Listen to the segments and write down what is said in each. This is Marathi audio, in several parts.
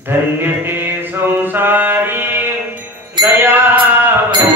धन्य ते संसारी दयावंत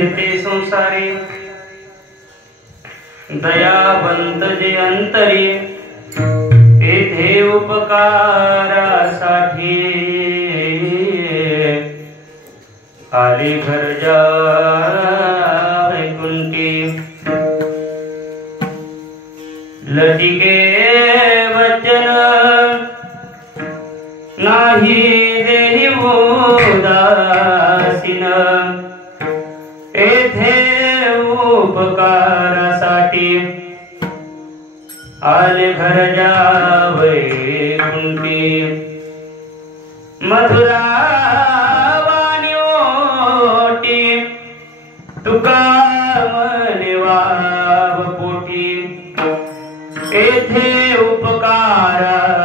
धन्य ते संसारी दयावंत जे अंतरी येथे उपकारासाठी आले घरजा वैकुंठी लटिके वचन नाही देही उदासीन येथे उपकारासाठी आले घरजा वैकुंठी मधुरा वाणी ओटी तुका मने वाव पोटी येथे उपकारासाठी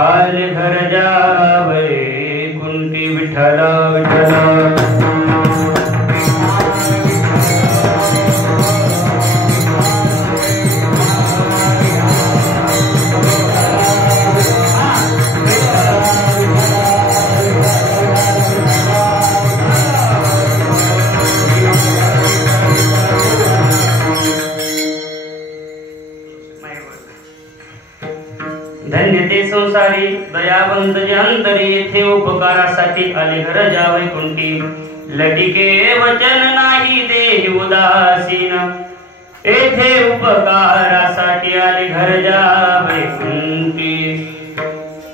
आले घरजा वैकुंठी विठ्ठल विठ्ठल धन्य ते संसारी दयावंत जे अंतरी येथे उपकारासाठी आले घरजा वैकुंठी लटिके वचन नाही देही उदासीन येथे उपकारासाठी आले घरजा वैकुंठी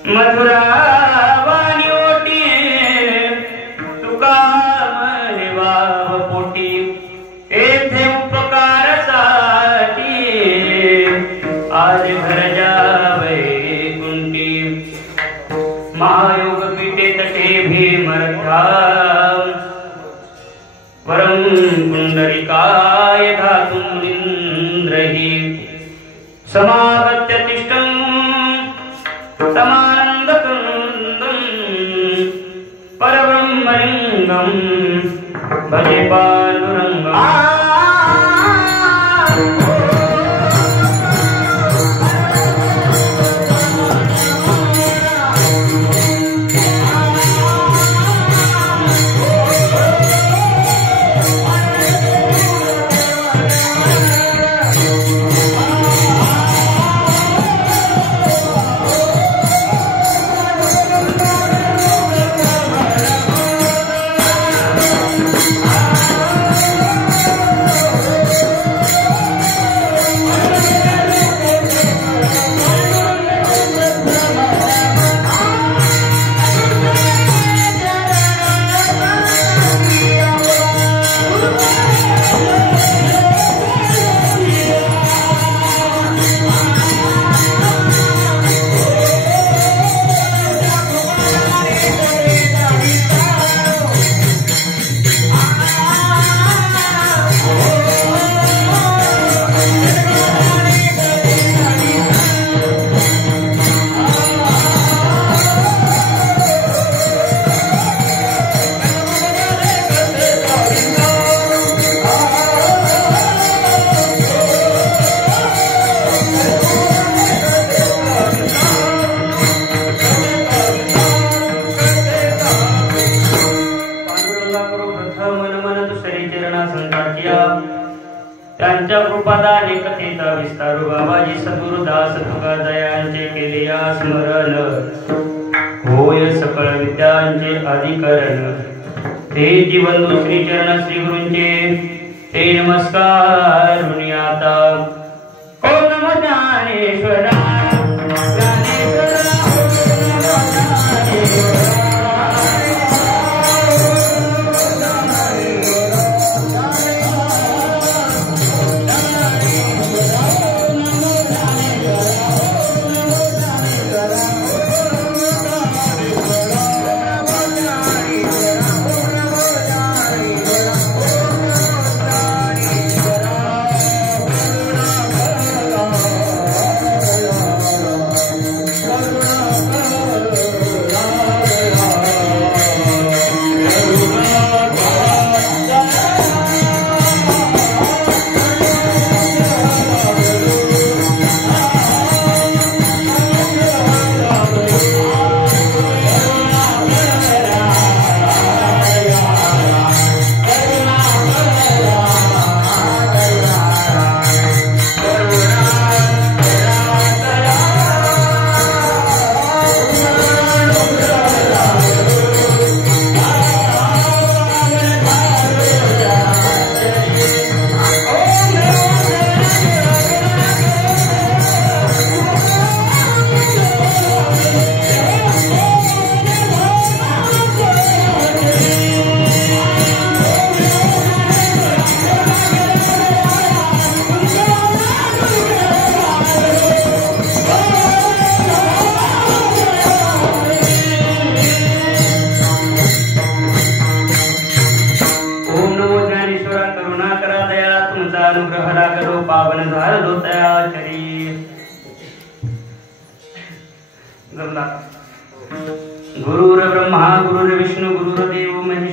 मथुरा वाणी ओटी तुका मने वाव पोटी येथे उपकारासाठी आले घरजा महायोग पीठे तटे भीमर्था वरं पुंडरीकाय धातुं इंद्रहि समागत्य तिष्ठं समानन्दकन्दं परब्रह्मलिङ्गं भजे पाण्डुरङ्गम् त्यांच्या कृपादाने कथेचा विस्तारू बाबाजी सद्गुरुदास तुका दयांचे केले या स्मरण होय सकळ विद्यांचे अधिकरण ते जीवन श्री चरण श्री गुरूंचे ते नमस्कार आता ओ नमो ज्ञानेश्वरा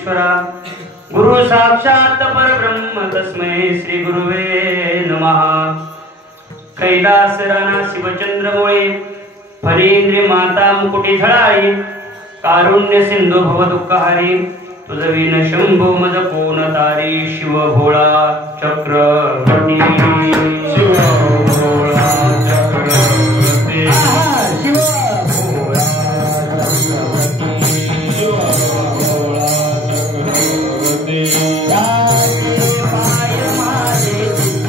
परमेश्वरा गुरु साक्षात परब्रह्म तस्मै श्री गुरुवे नमः। कैलास राणा शिवचंद्रमुळे फणींद्री माता मुकुटी झळाई कारुण्य सिंधू भव दुःखहारी तुझ विन शंभो मद कोण तारी शिव भोळा चक्रवर्ती शिव भोळा चक्रवर्ती शिव भोळा चक्रवर्ती शिव भोळा चक्रवर्ती पाय माझे चित्ती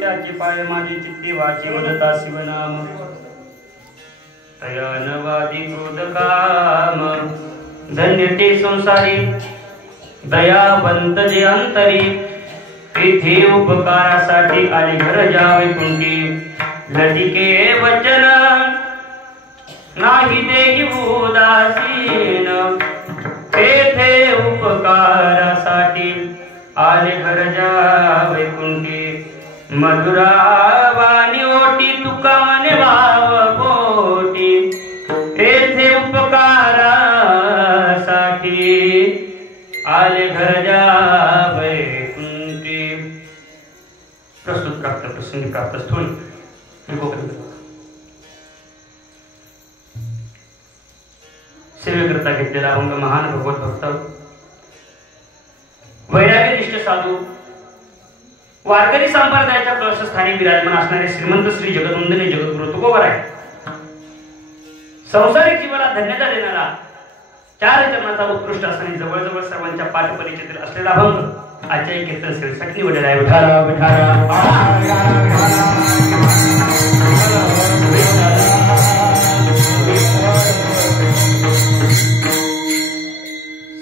दासी पाय माझी चित्ती वाची वदता शिवनाम तयानवादी क्रोध काम धन्य ते संसारी दयावंत जे अंतरी इथे उपकारासाठी आले घर जावे कुंटी लतिके वचन नाही देही उदासीन तेथे उपकारासाठी आले घर जावे कुंटी मधुरा वाणी ओटी तुका मने भाव कोटी येथे उपकारासाठी आले घर जावे कुंटी। प्रस्तुत प्राप्त प्रसंगी प्राप्त स्थूल सेवेकरता घेतलेला अभंग महान भगवत भक्त वैराग्यनिष्ठ साधू वारकरी संप्रदायाच्या कळसस्थानी विराजमान असणारे श्रीमंत श्री जगदवंदने जगद्गुरु तुकोबराय संसारिक जीवनाला धन्यता देणारा चार चरणाचा उत्कृष्ट असणारी जवळजवळ सर्वांच्या पाठपरिचयातील असलेला अभंग आजच्या कीर्तन सेवेसाठी निवडलेला आहे। विठाला विठाला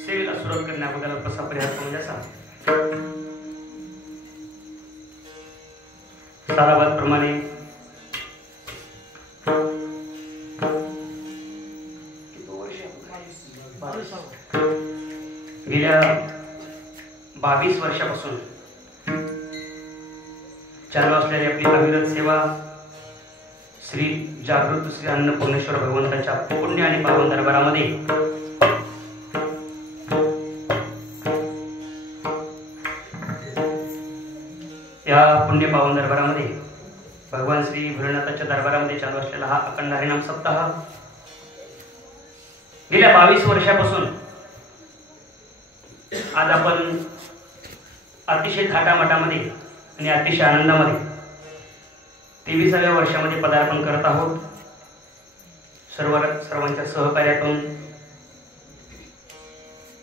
सेवेला सुरुवात करण्याबद्दल कसा प्रयास म्हणजे असा साराबाद प्रमाणे गेल्या 22 वर्षापासून चालू असलेली आपली अविरत सेवा श्री जागृत श्री अन्नपूर्णेश्वर भगवंताच्या पुण्य आणि पावन दरबारामध्ये या पुण्य पावन दरबारामध्ये भगवान श्री भोलेनाथाच्या दरबारामध्ये चालू असलेला हा अखंड हरिनाम सप्ताह गेल्या 22 वर्षापासून आज आपण अतिशय थाटामाटामध्ये आणि अतिशय आनंदामध्ये 23व्या वर्षामध्ये पदार्पण करत आहोत। सर्वांच्या सहकार्यातून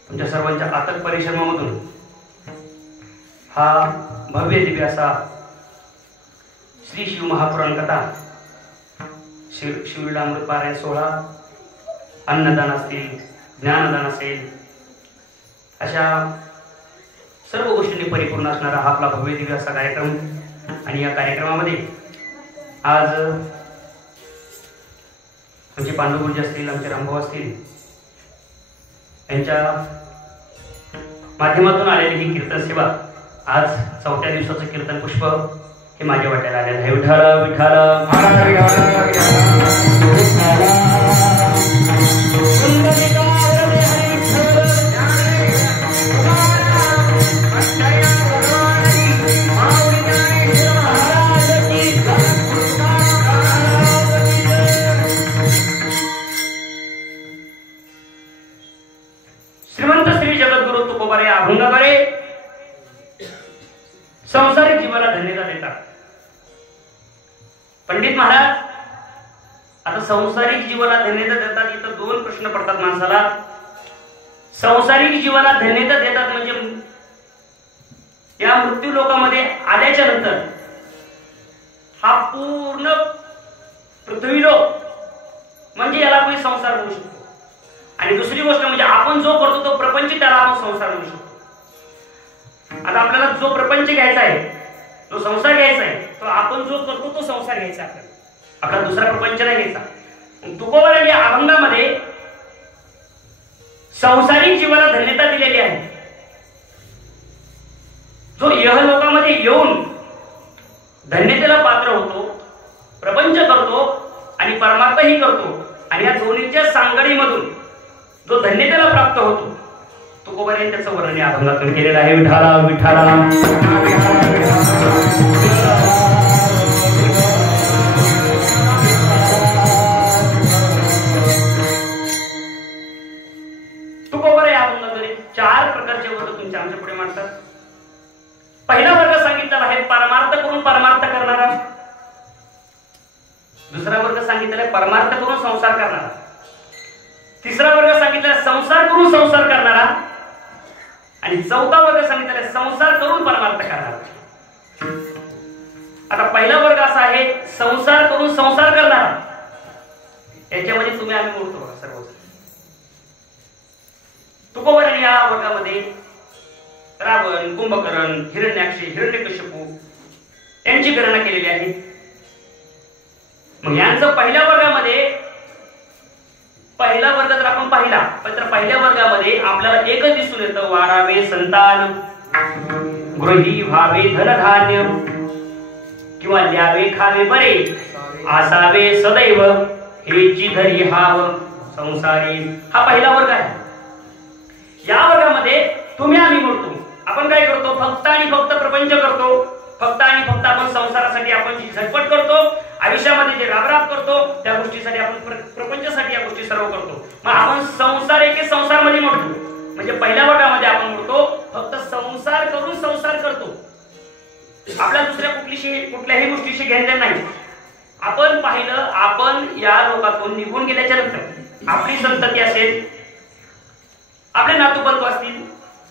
तुमच्या सर्वांच्या अथक परिश्रमामधून हा भव्य दिव्य असा श्री शिव महापुराण कथा शिवलीलामृत पारायण सोहळा अन्नदान असतील ज्ञानदान असेल अशा सर्व गोष्टींनी परिपूर्ण असणारा हा आपला भव्य दिव्य असा कार्यक्रम। आणि या कार्यक्रमामध्ये आज आमचे पांडुगुरुजी असतील आमचे रामभाऊ असतील यांच्या माध्यमातून आलेली ही कीर्तन सेवा आज 4थ्या दिवसाचं कीर्तन पुष्प हे माझ्या वाट्याला आलेलं आहे। विठाला विठाला श्रीमंत संसारिक जीवाला धन्यता देतात. पंडित महाराज, आता संसारिक जीवाला धन्यता देतात, इथं दोन प्रश्न पडतात माणसाला. संसारिक जीवाला धन्यता देतात म्हणजे या मृत्यू लोकामध्ये आल्याच्या नंतर हा पूर्ण पृथ्वी लोक म्हणजे याला कोणी संसार म्हणू शकतो. आणि दुसरी गोष्ट म्हणजे आपण जो करतो तो प्रपंच, त्याला आपण संसार म्हणू शकतो. आता आपल्याला जो प्रपंच घ्यायचा आहे, जो संसार घ्यायचा आहे, तो आपण जो करतो तो संसार घ्यायचा आपल्याला, आपला दुसरा प्रपंच नाही घ्यायचा. तुकोबारांनी अभंगामध्ये संसारिक जीवाला धन्यता दिलेली आहे. जो यहलोकामध्ये येऊन धन्यतेला पात्र होतो, प्रपंच करतो आणि परमार्थही करतो, आणि या दोन्हीच्या सांगडीमधून जो धन्यतेला प्राप्त होतो, तुकोबारांनी त्याचं वर्णन या अभंगातून केलेलं आहे. विठाला विठाला तुकोबारा या अभंगाद्वारे 4 प्रकारचे वर्ग तुमच्या आमच्या पुढे मांडतात. पहिला वर्ग सांगितलेला आहे परमार्थ करून परमार्थ करणारा. दुसरा वर्ग सांगितलेला आहे परमार्थ करून संसार करणारा. तिसरा वर्ग सांगितलेला संसार करून संसार करणारा. आणि चौथा वर्ग सांगितलेला आहे संसार करून परमार्थ करणारा. आता पहिला वर्ग असा आहे संसार करून संसार करणारा. याच्यामध्ये तुम्ही आम्ही मोडतो सर्व. तुकोबारांनी या वर्गामध्ये रावण, कुंभकर्ण, हिरण्याक्षी, हिरण्यकशिपू यांची गणना केलेली आहे. मग यांचं पहिल्या वर्गामध्ये, पहिला वर्ग जर आपण पाहिला तर पहिल्या वर्गामध्ये आपल्याला एकच दिसून येतं, वाढावे संतान, गृही व्हावे धनधान्य, किंवा ल्यावे खावे बरे, आसावे सदैव, हेची धरी हाव संसारी. हा पहिला वर्ग आहे. या वर्गामध्ये तुम्ही आम्ही म्हणतो आपण काय करतो, फक्त आणि फक्त प्रपंच करतो, फक्त आणि फक्त आपण संसारासाठी आपण जी झटपट करतो, आयुष्यामध्ये जे राबराब करतो त्या गोष्टीसाठी आपण प्रपंचासाठी या गोष्टी सर्व करतो. मग आपण संसार एके संसार मध्ये म्हणतो, म्हणजे पहिल्या वर्गामध्ये आपण म्हणतो फक्त संसार करून संसार करतो, आपल्या दुसऱ्या कुठल्याही गोष्टीशी घेणं नाही. आपण पाहिलं, आपण या लोकातून निघून गेल्याच्या नंतर आपली संतती असेल, आपले नातूपंत असतील,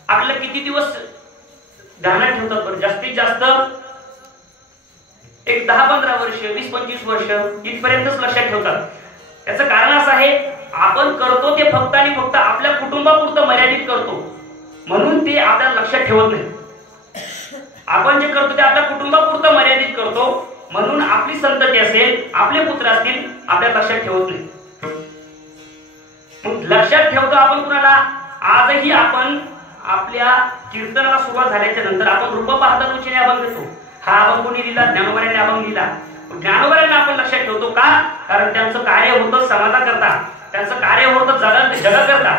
आपल्याला किती दिवस ध्यानात ठेवतात बरं? जास्तीत जास्त एक 10-15 वर्ष, 20-25 वर्ष इथपर्यंतच लक्षात ठेवतात. याचं कारण असं आहे, आपण करतो ते फक्त आणि फक्त आपल्या कुटुंबापुरतं मर्यादित करतो, म्हणून ते आपल्याला लक्षात ठेवत नाही. आपण जे करतो ते आपल्या कुटुंबापुरतं मर्यादित करतो, म्हणून आपली संतती असेल, आपले पुत्र असतील, आपल्या लक्षात ठेवत नाही. मग लक्षात ठेवतो आपण कुणाला? आजही आपण आपल्या कीर्तनाला सुरुवात झाल्याच्या नंतर आपण रूप पाहता रुचीने अभंग घेतो. हा अभंग कोणी लिहिला? ज्ञानोबारांनी अभंग लिहिला. ज्ञानोबारांना आपण लक्षात ठेवतो का? कारण त्यांचं कार्य होतं समाजाकरता, त्यांचं कार्य होतं जगाकरता.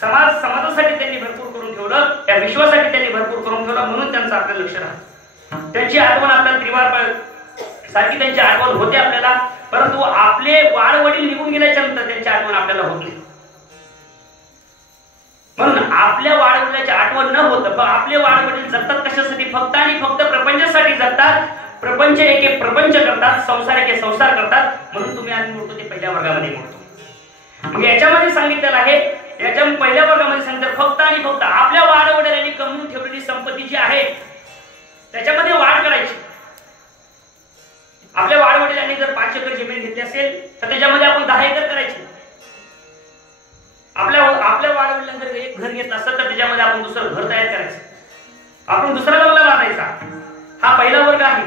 समाजासाठी त्यांनी भरपूर करून ठेवलं, त्या विश्वासाठी त्यांनी भरपूर करून ठेवलं, म्हणून त्यांचं आपल्याला लक्ष राहतं. त्यांची आठवण आपल्याला त्रिवार सारखी त्यांची आठवण होते आपल्याला, परंतु आपले वाडवडील निघून गेल्याच्या नंतर त्यांची आठवण आपल्याला होत नाही. म्हणून आपल्या वाडवडिलांची आठवण न होतं, पण आपले वाडवडील जगतात कशासाठी? फक्त आणि फक्त प्रपंचासाठी जगतात. प्रपंच एके प्रपंच करतात, संसार एके संसार करतात, म्हणून तुम्ही आम्ही म्हणतो ते पहिल्या वर्गामध्ये म्हणतो. मग याच्यामध्ये सांगितलेलं आहे, याच्या पहिल्या वर्गामध्ये सांगितलं फक्त आणि फक्त आपल्या वाडवडिलांनी कमवून ठेवलेली संपत्ती जी आहे त्याच्यामध्ये वाढ करायची. आपल्या वाडवडिलांनी जर 5 एकर जमीन घेतली असेल तर त्याच्यामध्ये आपण 10 एकर करायची. आपल्या वाडवडिलांनी जर एक घर घेतलं असेल तर त्याच्यामध्ये आपण दुसरं घर तयार करायचं, आपण दुसरा बंगला बांधायचा. हा पहिला वर्ग आहे.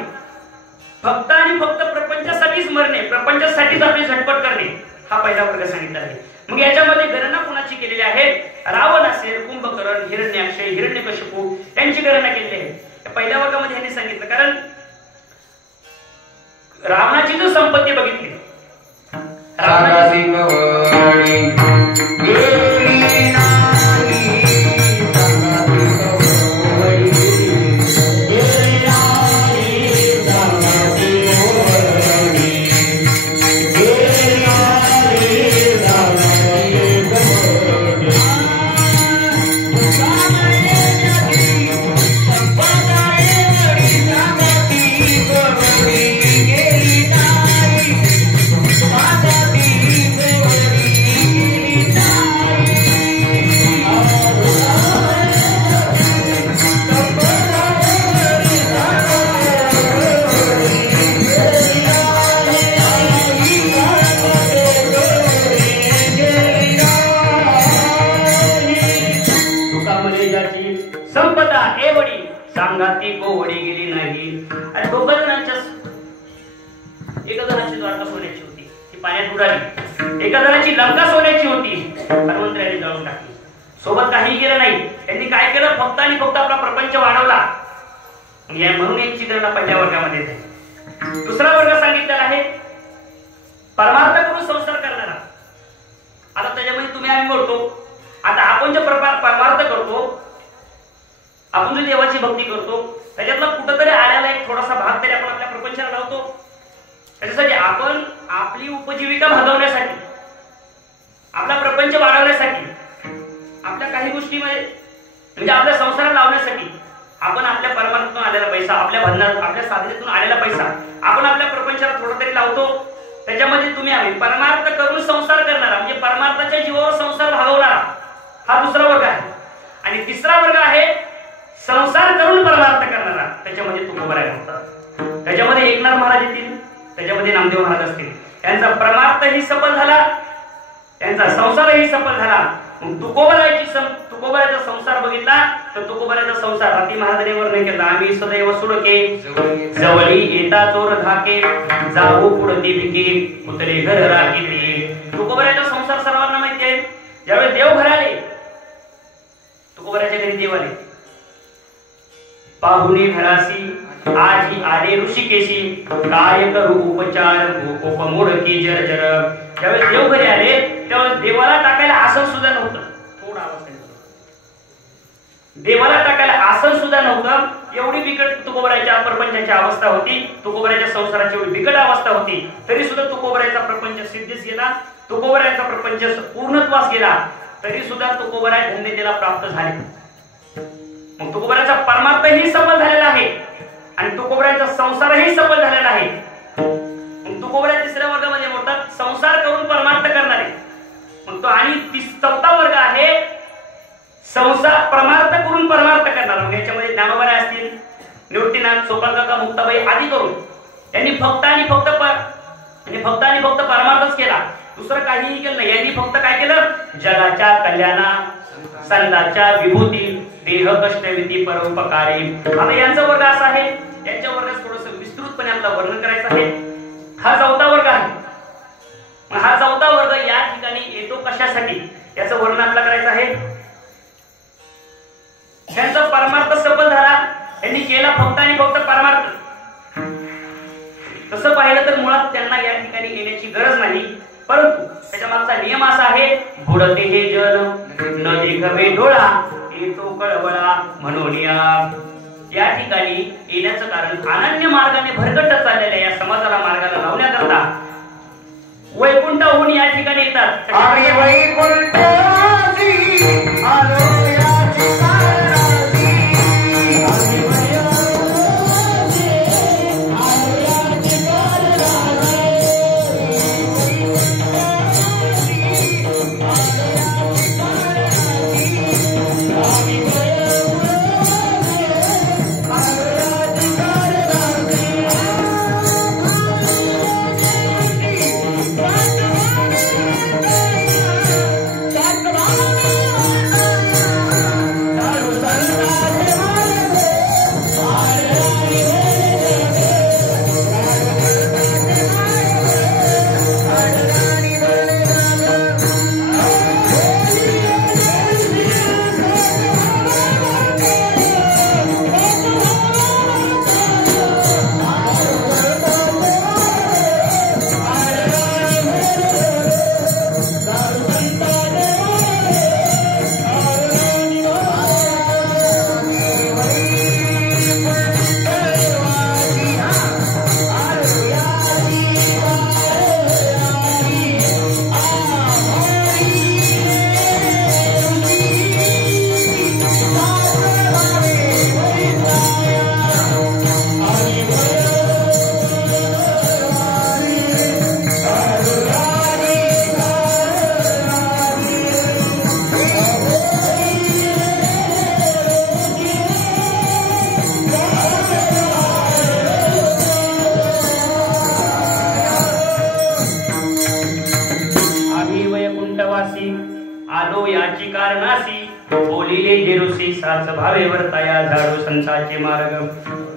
फक्त आणि फक्त प्रपंचासाठीच मरणे, प्रपंचासाठीच आपली झटपट करणे, हा पहिला वर्ग सांगितला आहे. मग याच्यामध्ये गणना कुणाची केलेली आहे? रावण असेल, कुंभकर्ण, हिरण्याक्ष, हिरण्यकशिपू यांची गणना केलेली आहे. पहिल्या वर्गामध्ये यांनी सांगितलं, कारण रावणाची जो संपत्ती बघितली, सांगाती कोवडी गेली नाही. आणि दोघ जणांच्या एका जणांची द्वारका सोन्याची होती, ती पाण्यात बुडाली. एका जणांची लंका सोन्याची होती, हनुमंतरायांनी जाळून टाकली. सोबत काही केलं नाही. त्यांनी काय केलं, फक्त आणि फक्त आपला प्रपंच वाढवला. म्हणून यांची गणना पहिल्या वर्गामध्ये येते. दुसरा वर्ग सांगितलेला आहे परमार्थ करून संसार करणारा. आता त्याच्यामध्ये तुम्ही आम्ही बोलतो, आता आपण जे परमार्थ करतो, आपण जो देवाची भक्ती करतो, त्याच्यातला कुठंतरी आलेला एक थोडासा भाग तरी आपण आपल्या प्रपंचाला लावतो. त्याच्यासाठी आपण आपली उपजीविका भागवण्यासाठी, आपला प्रपंच वाढवण्यासाठी, आपल्या काही गोष्टीमध्ये म्हणजे आपल्या संसारात लावण्यासाठी आपण आपल्या परमार्थातून आलेला पैसा, आपल्या आपल्या साधनेतून आलेला पैसा आपण आपल्या प्रपंचाला थोडा तरी लावतो. त्याच्यामध्ये तुम्ही आम्ही परमार्थ करून संसार करणारा म्हणजे परमार्थाच्या जीवावर संसार भागवणारा हा दुसरा वर्ग आहे. आणि तिसरा वर्ग आहे संसार करून परमार्थ करणारा. त्याच्यामध्ये तुकोबाराय म्हणतात, त्याच्यामध्ये एकनाथ महाराज येतील, त्याच्यामध्ये नामदेव महाराज असतील. त्यांचा परमार्थही सफल झाला, त्यांचा संसारही सफल झाला. तुकोबारायचा संसार बघितला तर तुकोबारायचा संसार राती महाराजांनी वर्णन केला. आम्ही सदैव सुडके जवळी येता चोर धाके जाऊ पुढती भिके उतरे घर राखी. तुकोबारायचा संसार सर्वांना माहिती आहे. ज्यावेळी देव घर आले, तुकोबारायच्या घरी देव आले, पाहुणे घरासी आजी आले ऋषिकेशी काय करू उपचार गोप मोडकी जर जर. ज्यावेळेस देव घरी आले त्यावेळेस देवाला टाकायला आसन सुद्धा नव्हतं. थोडा आवाज देवाला टाकायला आसन सुद्धा नव्हतं. एवढी बिकट तुकोबारायच्या प्रपंचाची अवस्था होती, तुकोबारायच्या संसाराची एवढी बिकट अवस्था होती. तरी सुद्धा तुकोबारायचा प्रपंच सिद्धीस गेला, तुकोबारायचा प्रपंच पूर्णत्वास गेला. तरी सुद्धा तुकोबाराय धन्यतेला प्राप्त झाले. मग तुकोबारायचा परमार्थही सफल झालेला आहे आणि तुकोबारायचा संसारही सफल झालेला आहे. मग तुकोबाराय तिसऱ्या वर्गामध्ये म्हणतात संसार करून परमार्थ करणारे. मग तो आणि चौथा वर्ग आहे संसार परमार्थ करून परमार्थ करणारा. मग याच्यामध्ये ज्ञानोबाराय असतील, निवृत्तीनाथ, सोपानकाका, मुक्ताबाई आदी करून यांनी फक्त आणि फक्त परमार्थच केला, दुसरं काहीही केलं नाही. यांनी फक्त काय केलं, जगाच्या कल्याणा संतांच्या विभूती देह कष्टविधी परोपकारी. आता यांचा वर्ग असा आहे, यांच्या वर्गात थोडंसं विस्तृतपणे आपलं वर्णन करायचं आहे. हा चौथा वर्ग आहे. हा चौथा वर्ग या ठिकाणी येतो कशासाठी याचं वर्णन आपल्याला करायचं आहे. त्यांचा परमार्थ सफल झाला, त्यांनी केला फक्त आणि फक्त परमार्थ. तसं पाहिलं तर मुळात त्यांना या ठिकाणी येण्याची गरज नाही, परंतु त्याच्या मागचा नियम असा आहे बुडते हे जल न देखवे डोळा येतो कळवळा म्हणून या ठिकाणी येण्याचं कारण अनन्य मार्गाने भरकटत चाललेल्या या समाजाला मार्गाला लावण्याकरता वैकुंठाहून या ठिकाणी येतात. हाच भावे वर्ताया झाडू संतांचे मार्ग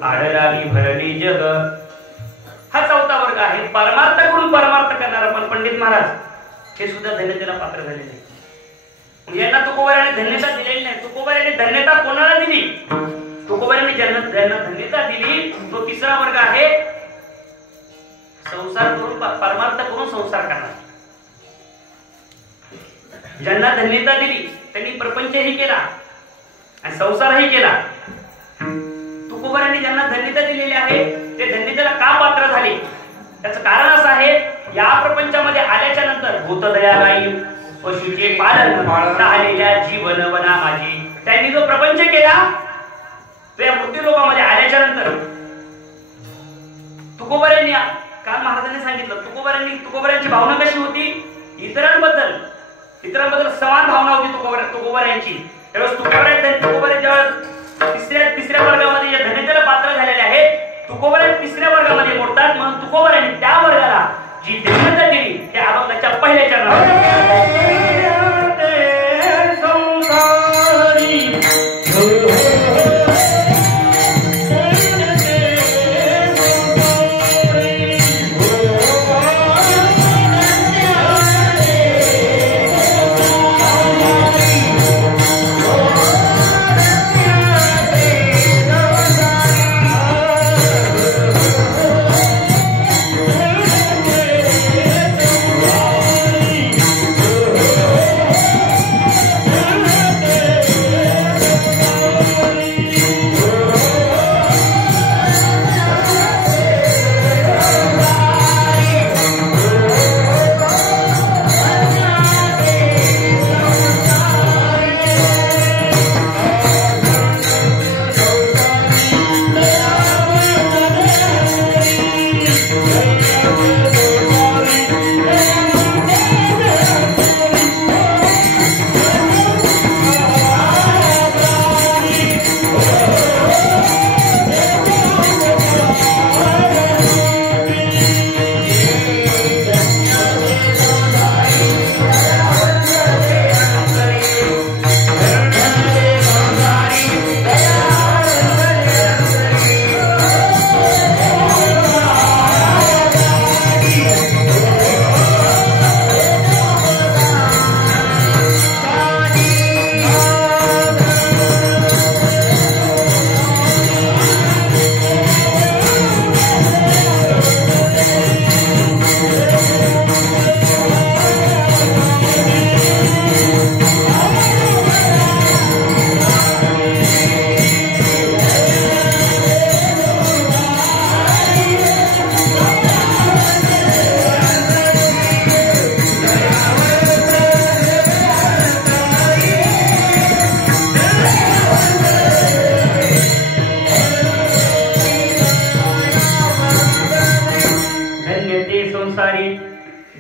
आडराली भरली जग. हा चौथा वर्ग आहे. परमार्थ करून परमार्थ करणारा. पण पंडित महाराज हे सुद्धा धन्यतेला पात्र झालेले नाही. यांना तुकोबाराने धन्यता दिलेली नाही. तुकोबाराने धन्यता कोणाला दिली? तुकोबाराने ज्यांना धन्यता दिली तो तिसरा वर्ग आहे. संसार करून परमार्थ करून संसार करणार. ज्यांना धन्यता दिली त्यांनी प्रपंचही केला आणि संसारही केला. तुकोबारांनी ज्यांना धन्यता दिलेली आहे ते धन्यतेला का पात्र झाले? त्याचं कारण असं आहे, या प्रपंचामध्ये आल्याच्या नंतर भूतदया गाई पशुचे पालन राहिलेल्या जीवन वना माझी. त्यांनी जो प्रपंच केला तो या मृत्यू लोकांमध्ये आल्याच्या नंतर तुकोबारांनी, काल महाराजांनी सांगितलं, तुकोबारांची भावना कशी होती? इतरांबद्दल समान भावना होती तुकोबारांची. त्यावेळेस तुकोबारे जेव्हा तिसऱ्या वर्गामध्ये या धन्यतेला पात्र झालेले आहेत, तुकोबारे तिसऱ्या वर्गामध्ये मोडतात. म्हणून तुकोबारांनी त्या वर्गाला जी धन्यता दिली त्या अभंगाच्या पहिल्या चरणावर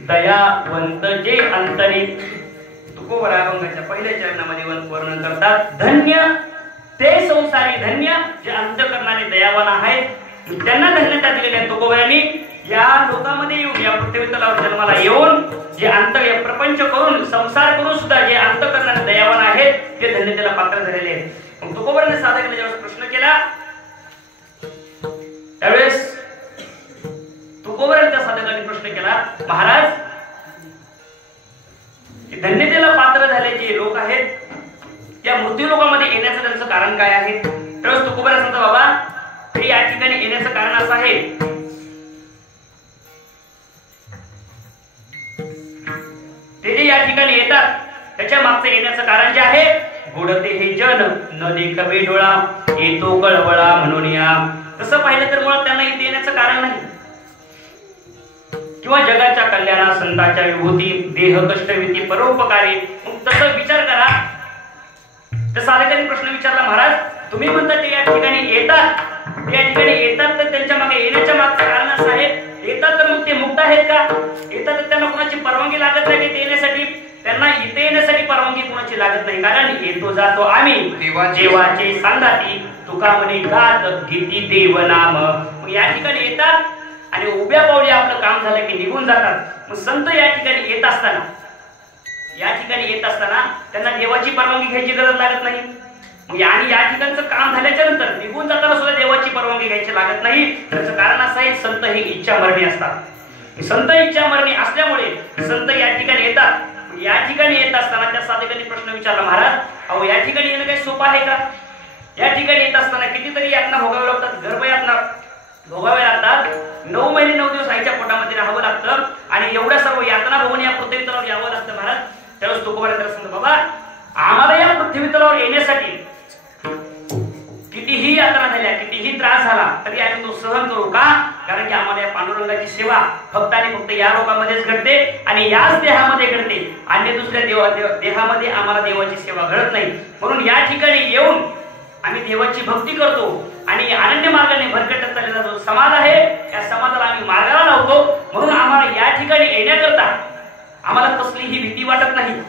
दयावंत जे अंतरी. तुकोबार अभंगाच्या पहिल्या चरणामध्ये वर्णन करतात, धन्य ते संसारी, धन्य जे अंतःकरणाने दयावान आहेत, त्यांना धन्यता दिलेली आहे. तुकोबारांनी या लोकांमध्ये येऊन, या पृथ्वी तलावर जन्माला येऊन जे प्रपंच करून संसार करून सुद्धा जे अंतःकरणाने दयावान आहेत ते धन्यतेला पात्र झालेले आहेत. मग तुकोबारांनी साधकाने जेव्हा प्रश्न केला त्यावेळेस तुकोबारांच्या साधकाने प्रश्न केला, महाराज धन्यतेला पात्र झालेले लोक आहेत या मृत्यू लोकांमध्ये येण्याचं त्यांचं कारण काय आहे? त्यावेळेस तुकोबार सांगतो, बाबा हे या ठिकाणी येण्याचं कारण असं आहे, ते जे या ठिकाणी येतात त्याच्या मागचं येण्याचं कारण जे आहे, गोडते हे जन न देखवे डोळा येतो कळवळा म्हणून या. तसं पाहिलं तर मुळात त्यांना इथे येण्याचं कारण नाही, किंवा जगाच्या कल्याणा संतांच्या विभूती देह कष्टविती परोपकारी. मग तसं विचार करा. तर साधकांनी प्रश्न विचारला, महाराज तुम्ही म्हणता ते या ठिकाणी येतात, तर त्यांच्या मागे येण्याच्या मागचं कारण असं आहे, येतात तर मग ते मुक्त आहेत का? येतात तर त्यांना कोणाची परवानगी लागत नाही ते येण्यासाठी? त्यांना इथे येण्यासाठी परवानगी कोणाची लागत नाही, कारण येतो जातो आम्ही देवाचे सांगाती तुका म्हणे गात घेती देव नाम. मग या ठिकाणी येतात आणि उभ्या पावली आपलं काम झालं की निघून जातात. मग संत या ठिकाणी येत असताना त्यांना देवाची परवानगी घ्यायची गरज लागत नाही. आणि या ठिकाणचं काम झाल्याच्या नंतर निघून जाताना सुद्धा देवाची परवानगी घ्यायची लागत नाही. त्याचं कारण असं आहे, संत हे इच्छा मरणी असतात. संत इच्छा मरणी असल्यामुळे संत या ठिकाणी येतात. या ठिकाणी येत असताना त्या साधकांनी प्रश्न विचारला, महाराज अहो या ठिकाणी येणं काही सोपं आहे का? या ठिकाणी येत असताना कितीतरी यातना भोगाव्या लागतात, गर्भयातना भोगाव्या लागतात. 9 महिने 9 दिवस आईच्या पोटामध्ये राहावं लागतं आणि एवढ्या सर्व यातना भोगून या पृथ्वी तलावर यावं लागतं महाराज. त्यावेळेस तुकोबाराय त्याला सांगतो, बाबा आम्हाला या पृथ्वी तलावर येण्यासाठी कितीही यातना झाल्या, कितीही त्रास झाला तरी आम्ही तो सहन करू का? कारण की आम्हाला या पांडुरंगाची सेवा फक्त आणि फक्त या लोकांमध्येच घडते आणि याच देहामध्ये घडते. अन्य दुसऱ्या देहामध्ये आम्हाला देवाची सेवा घडत नाही. म्हणून या ठिकाणी येऊन आम्ही देवाची भक्ती करतो आणि अनन्य मार्गाने भरकटत चाललेला जो समाज आहे त्या समाजाला आम्ही मार्गाला लावतो. म्हणून आम्हाला या ठिकाणी येण्याकरता आम्हाला कसलीही भीती वाटत नाही.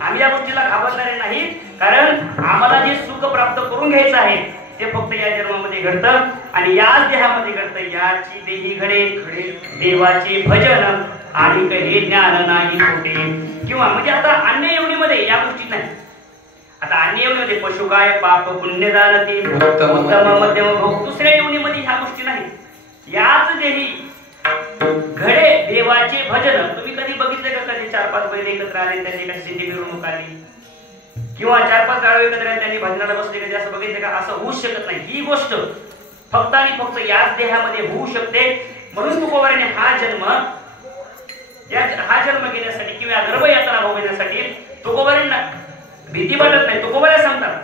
आम्ही या गोष्टीला घाबरणारे नाही, कारण आम्हाला जे सुख प्राप्त करून घ्यायचं आहे ते फक्त या जन्मामध्ये घडतं आणि याच देहामध्ये घडतं. याची देही घडे देवाचे भजन आणि काही ज्ञान नाही होते. किंवा म्हणजे आता अन्य योनीमध्ये या गोष्टी नाही. आता अन्य योनीमध्ये पशु काय पाप पुण्य जाणती उत्तम मध्यम भोग, दुसऱ्या योनीमध्ये ह्या गोष्टी नाही. याच देही घडे देवाचे भजन. तुम्ही कधी बघितले का कधी 4-5 बैल एकत्र आले त्यांनी कशी मिरवणूक आली किंवा 4-5 गाळवे एकत्र आले त्यांनी भजनाला बसले कधी असं बघितले का? असं होऊच शकत नाही. ही गोष्ट फक्त आणि फक्त याच देहामध्ये होऊ शकते. म्हणून तुकोबाराने हा जन्म घेण्यासाठी किंवा गर्भयातना भोगण्यासाठी तुकोबारांना भीती वाटत नाही. तुकोबारा सांगतात,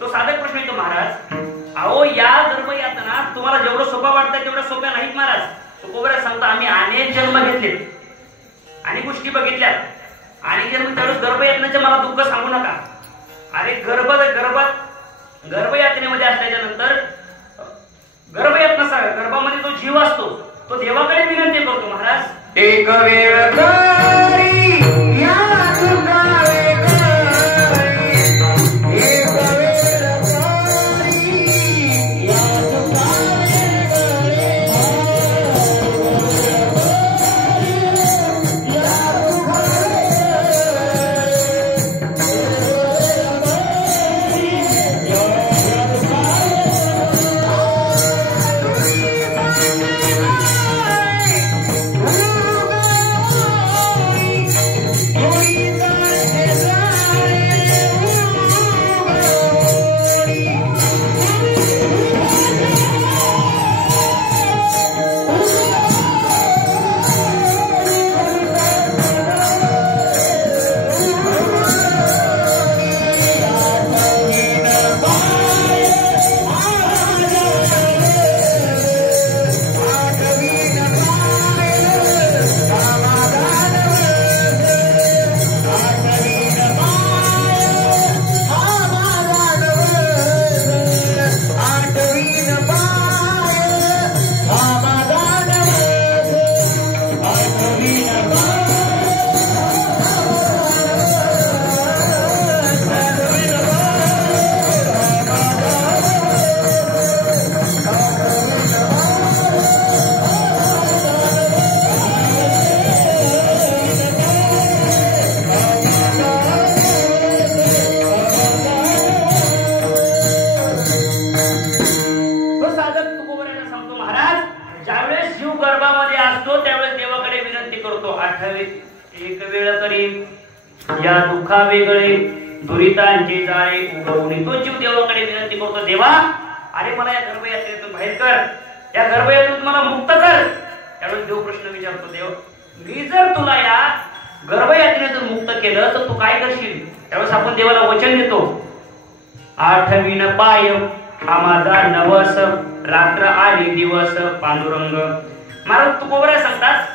तो साधक प्रश्न येतो, महाराज अहो या गर्भयातना तुम्हाला जेवढं सोपा वाटतं तेवढं सोप्या नाहीत महाराज. तुकोबारा सांगता, आम्ही अनेक जन्म घेतले आणि गोष्टी बघितल्या आणि जन्म त्यावेळेस गर्भयातनेचे मला दुःख सांगू नका. अरे गर्भयातनेमध्ये असल्याच्या नंतर गर्भामध्ये जो जीव असतो तो देवाकडे विनंती करतो, महाराज एक वेळ आठवे एक वेळ करी या दुःखा वेगळे दुरितांचे जाळे उगवणे. तो जीव देवाकडे विनंती करतो, देवा अरे मला या गर्भयातून बाहेर कर, या गर्भयातून मला मुक्त कर. त्यावेळेस देव प्रश्न विचारतो, देव मी जर तुला या गर्भयातून मुक्त केलं तर तू काय करशील? त्यावेळेस आपण देवाला वचन देतो, आठवीन पाय हा माझा नवस, रात्र आणि दिवस पांडुरंग. महाराज तुकोबरा सांगतात,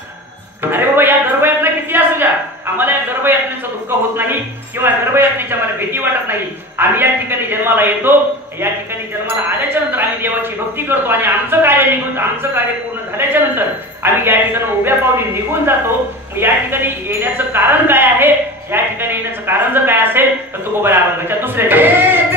अरे बाबा या गर्भयातना किती असू द्या, आम्हाला या गर्भयातनेचं दुःख होत नाही किंवा गर्भयातनेची आम्हाला भीती वाटत नाही. आम्ही या ठिकाणी जन्माला येतो, या ठिकाणी जन्माला आल्याच्या नंतर आम्ही देवाची भक्ती करतो आणि आमचं कार्य पूर्ण झाल्याच्या नंतर आम्ही या ठिकाणी उभ्या पावली निघून जातो. या ठिकाणी येण्याचं कारण काय आहे? या ठिकाणी येण्याचं कारण जर काय असेल तर तुकोबरा अभंगाच्या दुसऱ्या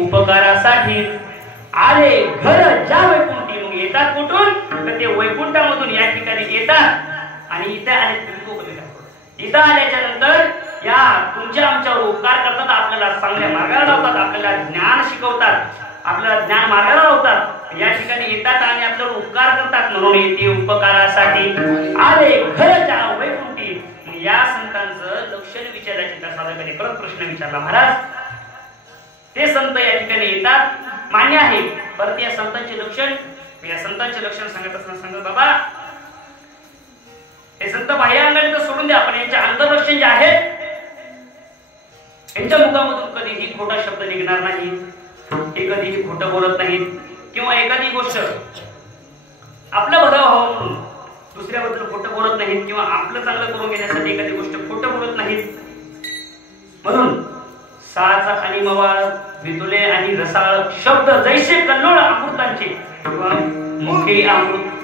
उपकारासाठी आले घर ज्या वैकुंठी. मग येतात कुठून तर ते वैकुंठामधून या ठिकाणी येतात आणि इथे आले. इथं आल्याच्या नंतर या तुमच्या आमच्यावर उपकार करतात, आपल्याला चांगल्या मार्गाला लावतात, आपल्याला ज्ञान शिकवतात, आपल्याला ज्ञान मार्गाला लावतात. या ठिकाणी येतात आणि आपल्यावर उपकार करतात, म्हणून येते उपकारासाठी आले घर ज्या वैकुंठी. या संतांचं लक्षण विचारायचे त्या साधकाने परत प्रश्न विचारला, महाराज ते संत या ठिकाणी येतात मान्य आहे, परत या संतांचे लक्षण सांगत असताना सांगत, बाबा हे संत बाह्य अंगाने तर सोडून द्या, पण यांच्या अंतर्लक्षण जे आहेत यांच्या मुखामधून कधीही खोटा शब्द निघणार नाही, हे कधीही खोटं बोलत नाहीत किंवा एखादी गोष्ट आपलं बरं व्हावं म्हणून दुसऱ्याबद्दल खोटं बोलत नाहीत किंवा आपलं चांगलं करून घेण्यासाठी एखादी गोष्ट खोटं बोलत नाहीत. म्हणून साच आणि मवाळ वितुले आणि रसाळ शब्द जैसे कल्लोळ अमृतांचे किंवा मुखी अमृत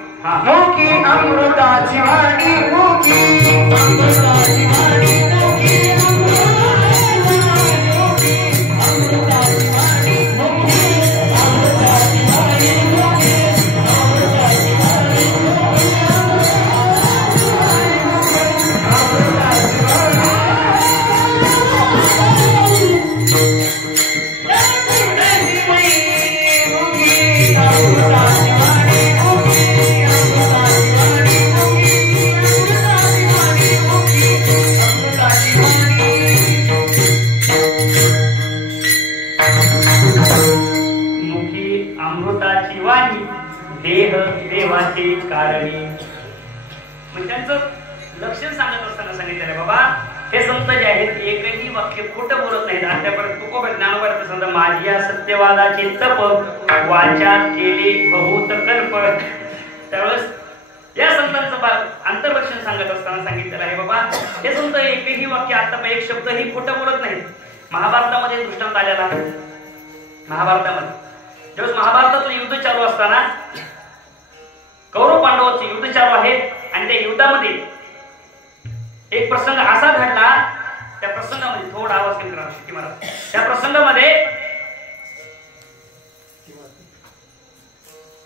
मुखी अमृताची वाणी मुखी अमृताची वाणी मुखी मग त्यांचं लक्षण सांगत असताना सांगितलं रे बाबा, हे संत जे आहेत एकही वाक्य खोटं बोलत नाहीत. आतापर्यंत तुकोबा ज्ञानोबा संत माझ्या सत्यवादाचे तप वाचा केले बहुत कल्प. त्यावेळेस या संतांचं अंतर्लक्षण सांगत असताना सांगितलेलं आहे बाबा, हे संत एकही वाक्य आता एक शब्दही खोटं बोलत नाहीत. महाभारतामध्ये दृष्टांत आलेला आहे. महाभारतामध्ये ज्यावेळेस महाभारताचं युद्ध चालू असताना कौरव पांडवांचं युद्ध चालू आहे आणि त्या युद्धामध्ये एक प्रसंग असा घडला, त्या प्रसंगामध्ये थोडा आवाज कमी करा शिकी महाराज. त्या प्रसंगामध्ये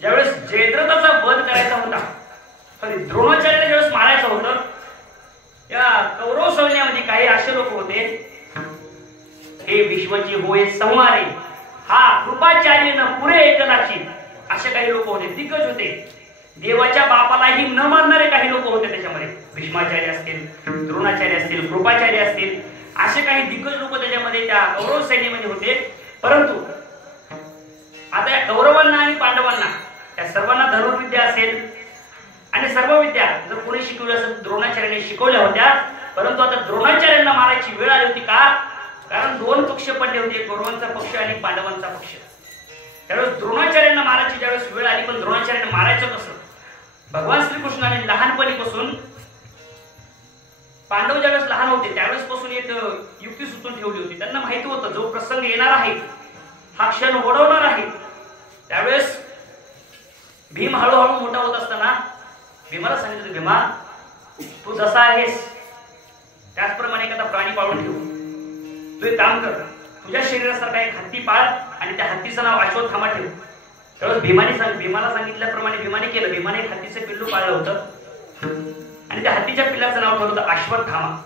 ज्यावेळेस जयद्रथाचा वध करायचा होता, द्रोणाचार्याला ज्यावेळेस मारायचं होतं, या कौरव सैन्यामध्ये काही असे लोक होते, हे विश्वची होय संहारी हा कृपाचार्य न पुरे एकलाची, असे काही लोक होते, दिग्गज होते. देवाच्या बापालाही न मानणारे काही लोक होते त्याच्यामध्ये. भीष्माचार्य असतील, द्रोणाचार्य असतील, कृपाचार्य असतील, असे काही दिग्गज लोक त्याच्यामध्ये त्या कौरव सैन्यामध्ये होते. परंतु आता या कौरवांना आणि पांडवांना या सर्वांना धनुर्विद्या असेल आणि सर्व विद्या जर कोणी शिकवल्या असेल द्रोणाचार्याने शिकवल्या होत्या. परंतु आता द्रोणाचार्यांना मारायची वेळ आली होती. का? कारण दोन पक्ष पडले होते, कौरवांचा पक्ष आणि पांडवांचा पक्ष. त्यावेळेस द्रोणाचार्यांना मारायची ज्यावेळेस वेळ आली, पण द्रोणाचार्यांना मारायचं कसं? भगवान श्रीकृष्णाने लहानपणीपासून पांडव ज्यावेळेस लहान होते त्यावेळेस पासून एक युक्ती सुचून ठेवली होती. त्यांना माहिती होतं जो प्रसंग येणार आहे, हा क्षण ओढवणार आहे. त्यावेळेस भीम हळूहळू मोठा होत असताना भीमाला सांगितलं, भीमा तू जसा आहेस त्याचप्रमाणे एखादा प्राणी पाळून ठेव. तू एक काम कर, तुझ्या शरीरासारखा एक हत्ती पाळ आणि त्या हत्तीचं नाव अश्वत्थामा ठेव. त्यावेळेस भीमाला सांगितल्याप्रमाणे भीमाने केलं. भीमाने एक हत्तीचं पिल्लू पाळलं होतं आणि त्या हत्तीच्या पिल्लाचं नाव ठेवलं होतं अश्वत्थामा.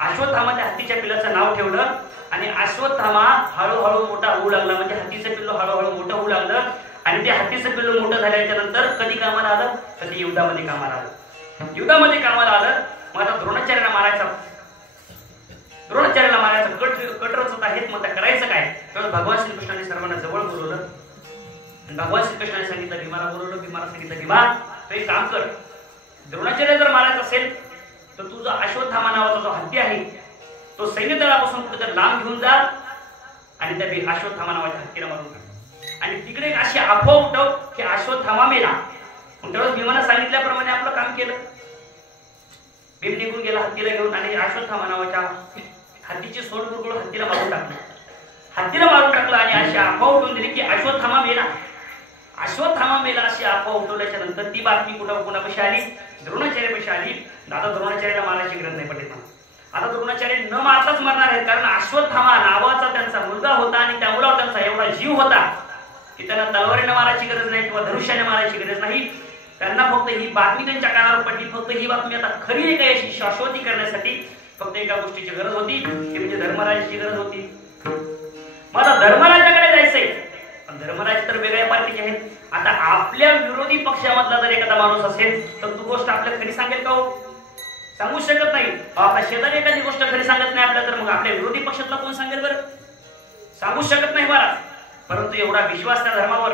अश्वत्थामा त्या हत्तीच्या पिल्लाचं नाव ठेवलं आणि अश्वत्थामा हळूहळू मोठा होऊ लागला. म्हणजे हत्तीचं पिल्लू हळूहळू मोठं होऊ लागलं आणि ते हत्तीचं पिल्लू मोठं झाल्याच्या नंतर कधी कामाला आलं? कधी युद्धामध्ये कामाला आलं. युद्धामध्ये कामाला आलं. मग आता द्रोणाचार्याला मारायचं कट रचत आहेत. मग त्या करायचं काय? तेव्हा भगवान श्रीकृष्णाने सर्वांना जवळ बोलवलं आणि भगवान श्रीकृष्णाने सांगितलं, भीमाला बोलवलं. भीमाला सांगितलं, भीमा तू एक काम कर, द्रोणाचार्य जर मारायचं असेल तर तुझा अश्वत्थामा नावाचा जो हत्ती आहे तो सैन्य दलापासून कुठेतरी लांब घेऊन जा आणि त्या अश्वत्थामा नावाच्या हत्तीला मारून टाक आणि तिकडे एक अशी अफवा उठव की अश्वत्थामा मेला. त्यावेळेस भीमानं सांगितल्याप्रमाणे आपलं काम केलं. भीम निघून गेला हत्तीला घेऊन आणि अश्वत्थामा नावाच्या हत्तीची सोड गुरगुळ हत्तीला मारून टाकलं आणि अशी अफवा उठवून दिली की अश्वत्थामा मेला. अश्वत्थामा मेला अशी अफवा उठवल्याच्या नंतर ती बातमी कुणापाशी आली? द्रोणाचार्यापाशी आली. दादा द्रोणाचार्याला मारायची गरज नाही पडली. आता द्रोणाचार्य न मारताच मरणार आहेत, कारण अश्वत्थामा नावाचा त्यांचा मुलगा होता आणि त्या मुलावर त्यांचा एवढा जीव होता की त्यांना तलवारीने मारायची गरज नाही किंवा धनुष्याने मारायची गरज नाही. त्यांना फक्त ही बातमी त्यांच्या कानावर पडली. फक्त ही बातमी आता खरी आहे का याची शाश्वती करण्यासाठी फक्त एका गोष्टीची गरज होती, ती म्हणजे धर्मराजाची गरज होती. मला धर्मराजाकडे जायचंय, पण धर्मराज तर वेगळ्या पार्टीचे आहेत. आता आपल्या विरोधी पक्षामधला जर एखादा माणूस असेल तर तू गोष्ट आपल्याला खरी सांगेल का? हो, सांगू शकत नाही. आपला शेजारी एखादी गोष्ट खरी सांगत नाही आपल्याला, तर मग आपल्या विरोधी पक्षातला कोण सांगेल? बरं, सांगू शकत नाही महाराज. परंतु एवढा विश्वास त्या धर्मावर.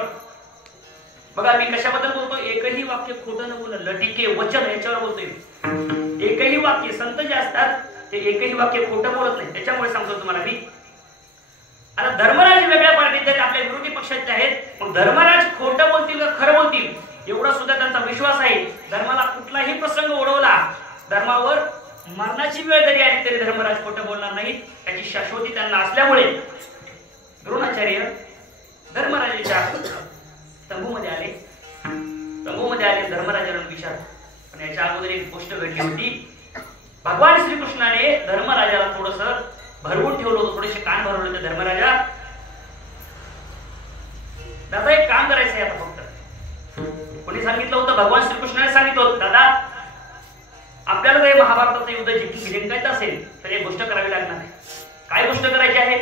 बघा मी कशाबद्दल बोलतो? एकही वाक्य खोटं न बोललं, टीके वचन याच्यावर बोलतोय. एकही वाक्य, संत जे असतात ते एकही वाक्य खोटं बोलत नाही. त्याच्यामुळे सांगतो तुम्हाला मी. आता धर्मराज वेगळ्या पार्टीचे आपल्या विरोधी पक्षाचे आहेत. मग धर्मराज खोटं बोलतील का खरं बोलतील एवढा सुद्धा त्यांचा विश्वास आहे. धर्माला कुठलाही प्रसंग ओढवला, धर्मावर मरणाची वेळ जरी आली तरी धर्मराज खोटं बोलणार नाही. त्याची शाश्वती त्यांना असल्यामुळे द्रोणाचार्य धर्मराजाच्या तंबूमध्ये आले. धर्मराजाला विचार. पण याच्या अगोदर एक गोष्ट घडली होती. भगवान श्रीकृष्णाने धर्मराजाला थोडस भरवून ठेवलं होतं, थोडेसे कान भरवले होते. धर्मराजा दादा एक काम करायचं आहे आता. फक्त कोणी सांगितलं होतं? भगवान श्रीकृष्णाने सांगितलं होतं, दादा आपल्याला जर महाभारताचं युद्ध जिंकायचं असेल तर एक गोष्ट करावी लागणार आहे. काय गोष्ट करायची आहे?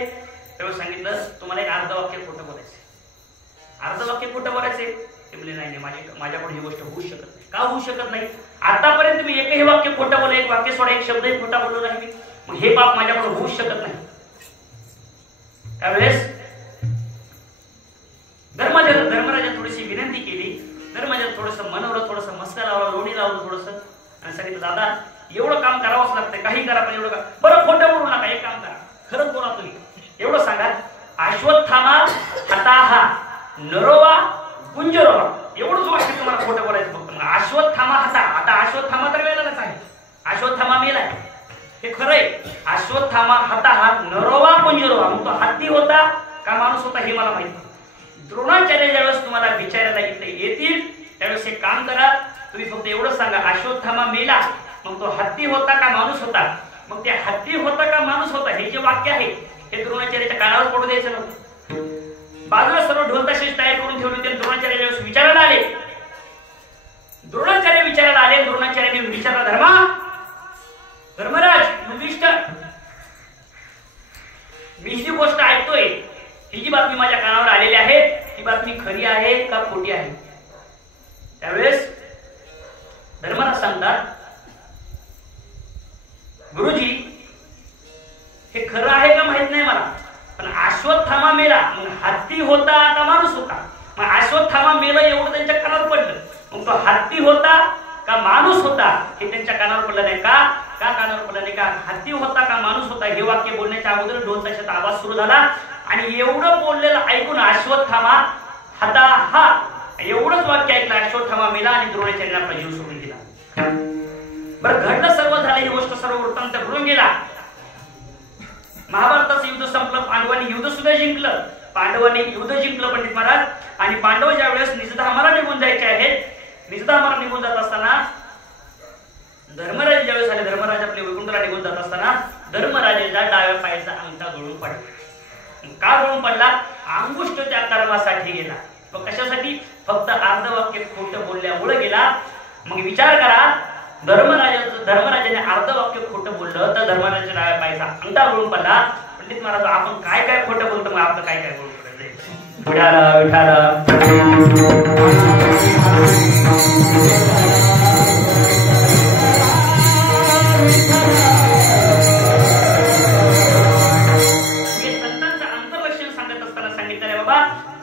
तेव्हा सांगितलं तुम्हाला एक अर्ध वाक्य खोटं बोलायचं. अर्ध वाक्य खोटं बोलायचे. ते म्हणले नाही, माझ्याकडून ही गोष्ट होऊ शकत नाही. का होऊ शकत नाही? आतापर्यंत मी एकही वाक्य खोटं बोलले, एक वाक्य सोडा, एक शब्दही खोटा बोललो नाही मी. मग हे पाप माझ्याकडून होऊ शकत नाही. त्यावेळेस धर्मराजाने थोडीशी विनंती केली. धर्मराजाने थोडस मनवलं, थोडस मस्का लावला, लोणी लावलं थोडस आणि सांगितलं दादा एवढं काम करावंच लागतंय, काही करा पण एवढं बरं खोटं बोलू नका, एक काम करा खरंच बोला तुम्ही, एवढं सांगा अश्वत्थामा हताहा नरोवा कुंजरोवा, एवढंच वाक्य तुम्हाला खोटं बोलायचं फक्त. अश्वत्थामा हता, आता अश्वत्थामा तर मेलाच आहे, अश्वत्थामा मेलाय हे खरंय. अश्वत्थामा हताहा नरोवा कुंजरोवा, मग तो हत्ती होता का माणूस होता हे मला माहिती. द्रोणाचार्य ज्यावेळेस तुम्हाला विचारायला इथे येतील त्यावेळेस एक काम करा, तुम्ही फक्त एवढं सांगा अश्वत्थामा मेला, मग तो हत्ती होता का माणूस होता. मग ते हत्ती होता का माणूस होता हे जे वाक्य आहे हे द्रोणाचार्याच्या कानावर पडू द्यायचं नव्हतं. बाजूला सर्व ढोलताशेच तयार करून ठेवले होते. द्रोणाचार्य ज्यावेळेस विचारायला आले, द्रोणाचार्य विचारायला आले, द्रोणाचार्याने विचारला धर्मराज युधिष्ठ, मी जी गोष्ट ऐकतोय ही जी बातमी माझ्या कानावर आलेली आहे ती बातमी खरी आहे का खोटी आहे. त्यावेळेस धर्मराज सांगतात गुरुजी हे खरं आहे का माहित नाही मला, पण अश्वत्थामा मेला, मग हत्ती होता का माणूस होता. मग अश्वत्थामा मेला एवढं त्यांच्या कानावर पडलं, मग तो हत्ती होता का माणूस होता हे त्यांच्या कानावर पडलं नाही का कानावर पडलं नाही का हत्ती होता का माणूस होता हे वाक्य बोलण्याच्या अगोदर ढोलताशाचा आवाज सुरू झाला. आणि एवढं बोललेलं ऐकून अश्वत्थामा हता हा एवढंच वाक्य ऐकलं, अश्वत्थामा मेला आणि द्रोणाचार्याने आपला जीव सोडून दिला. बरं घडलं सर्व झालं, ही गोष्ट सर्व वृत्तांत घडून गेला. महाभारताचं युद्ध संपलं, पांडवांनी युद्ध सुद्धा जिंकलं, पांडवांनी युद्ध जिंकलं पंडित महाराज. आणि पांडव ज्या वेळेस निजधामाला निघून जायचे आहेत, निजधामाला निघून जात असताना धर्मराज ज्यावेळेस आले, धर्मराज आपले वैकुंठला निघून जात असताना धर्मराजाच्या डाव्या पायाचा अंगठा गळून पडला. का गळून पडला? अंगुष्ठ त्या कर्मासाठी गेला. मग कशासाठी? फक्त अर्धवाक्य खोटं बोलल्यामुळे गेला. मग विचार करा, धर्मराजाने अर्धवाक्य खोटं बोललं तर धर्मराजाच्या डाव्या पायाचा अंगठा गळून पडला. पंडित महाराज आपण काय काय खोटं बोलतो, मग आपलं काय काय बोलतो विठाला विठाला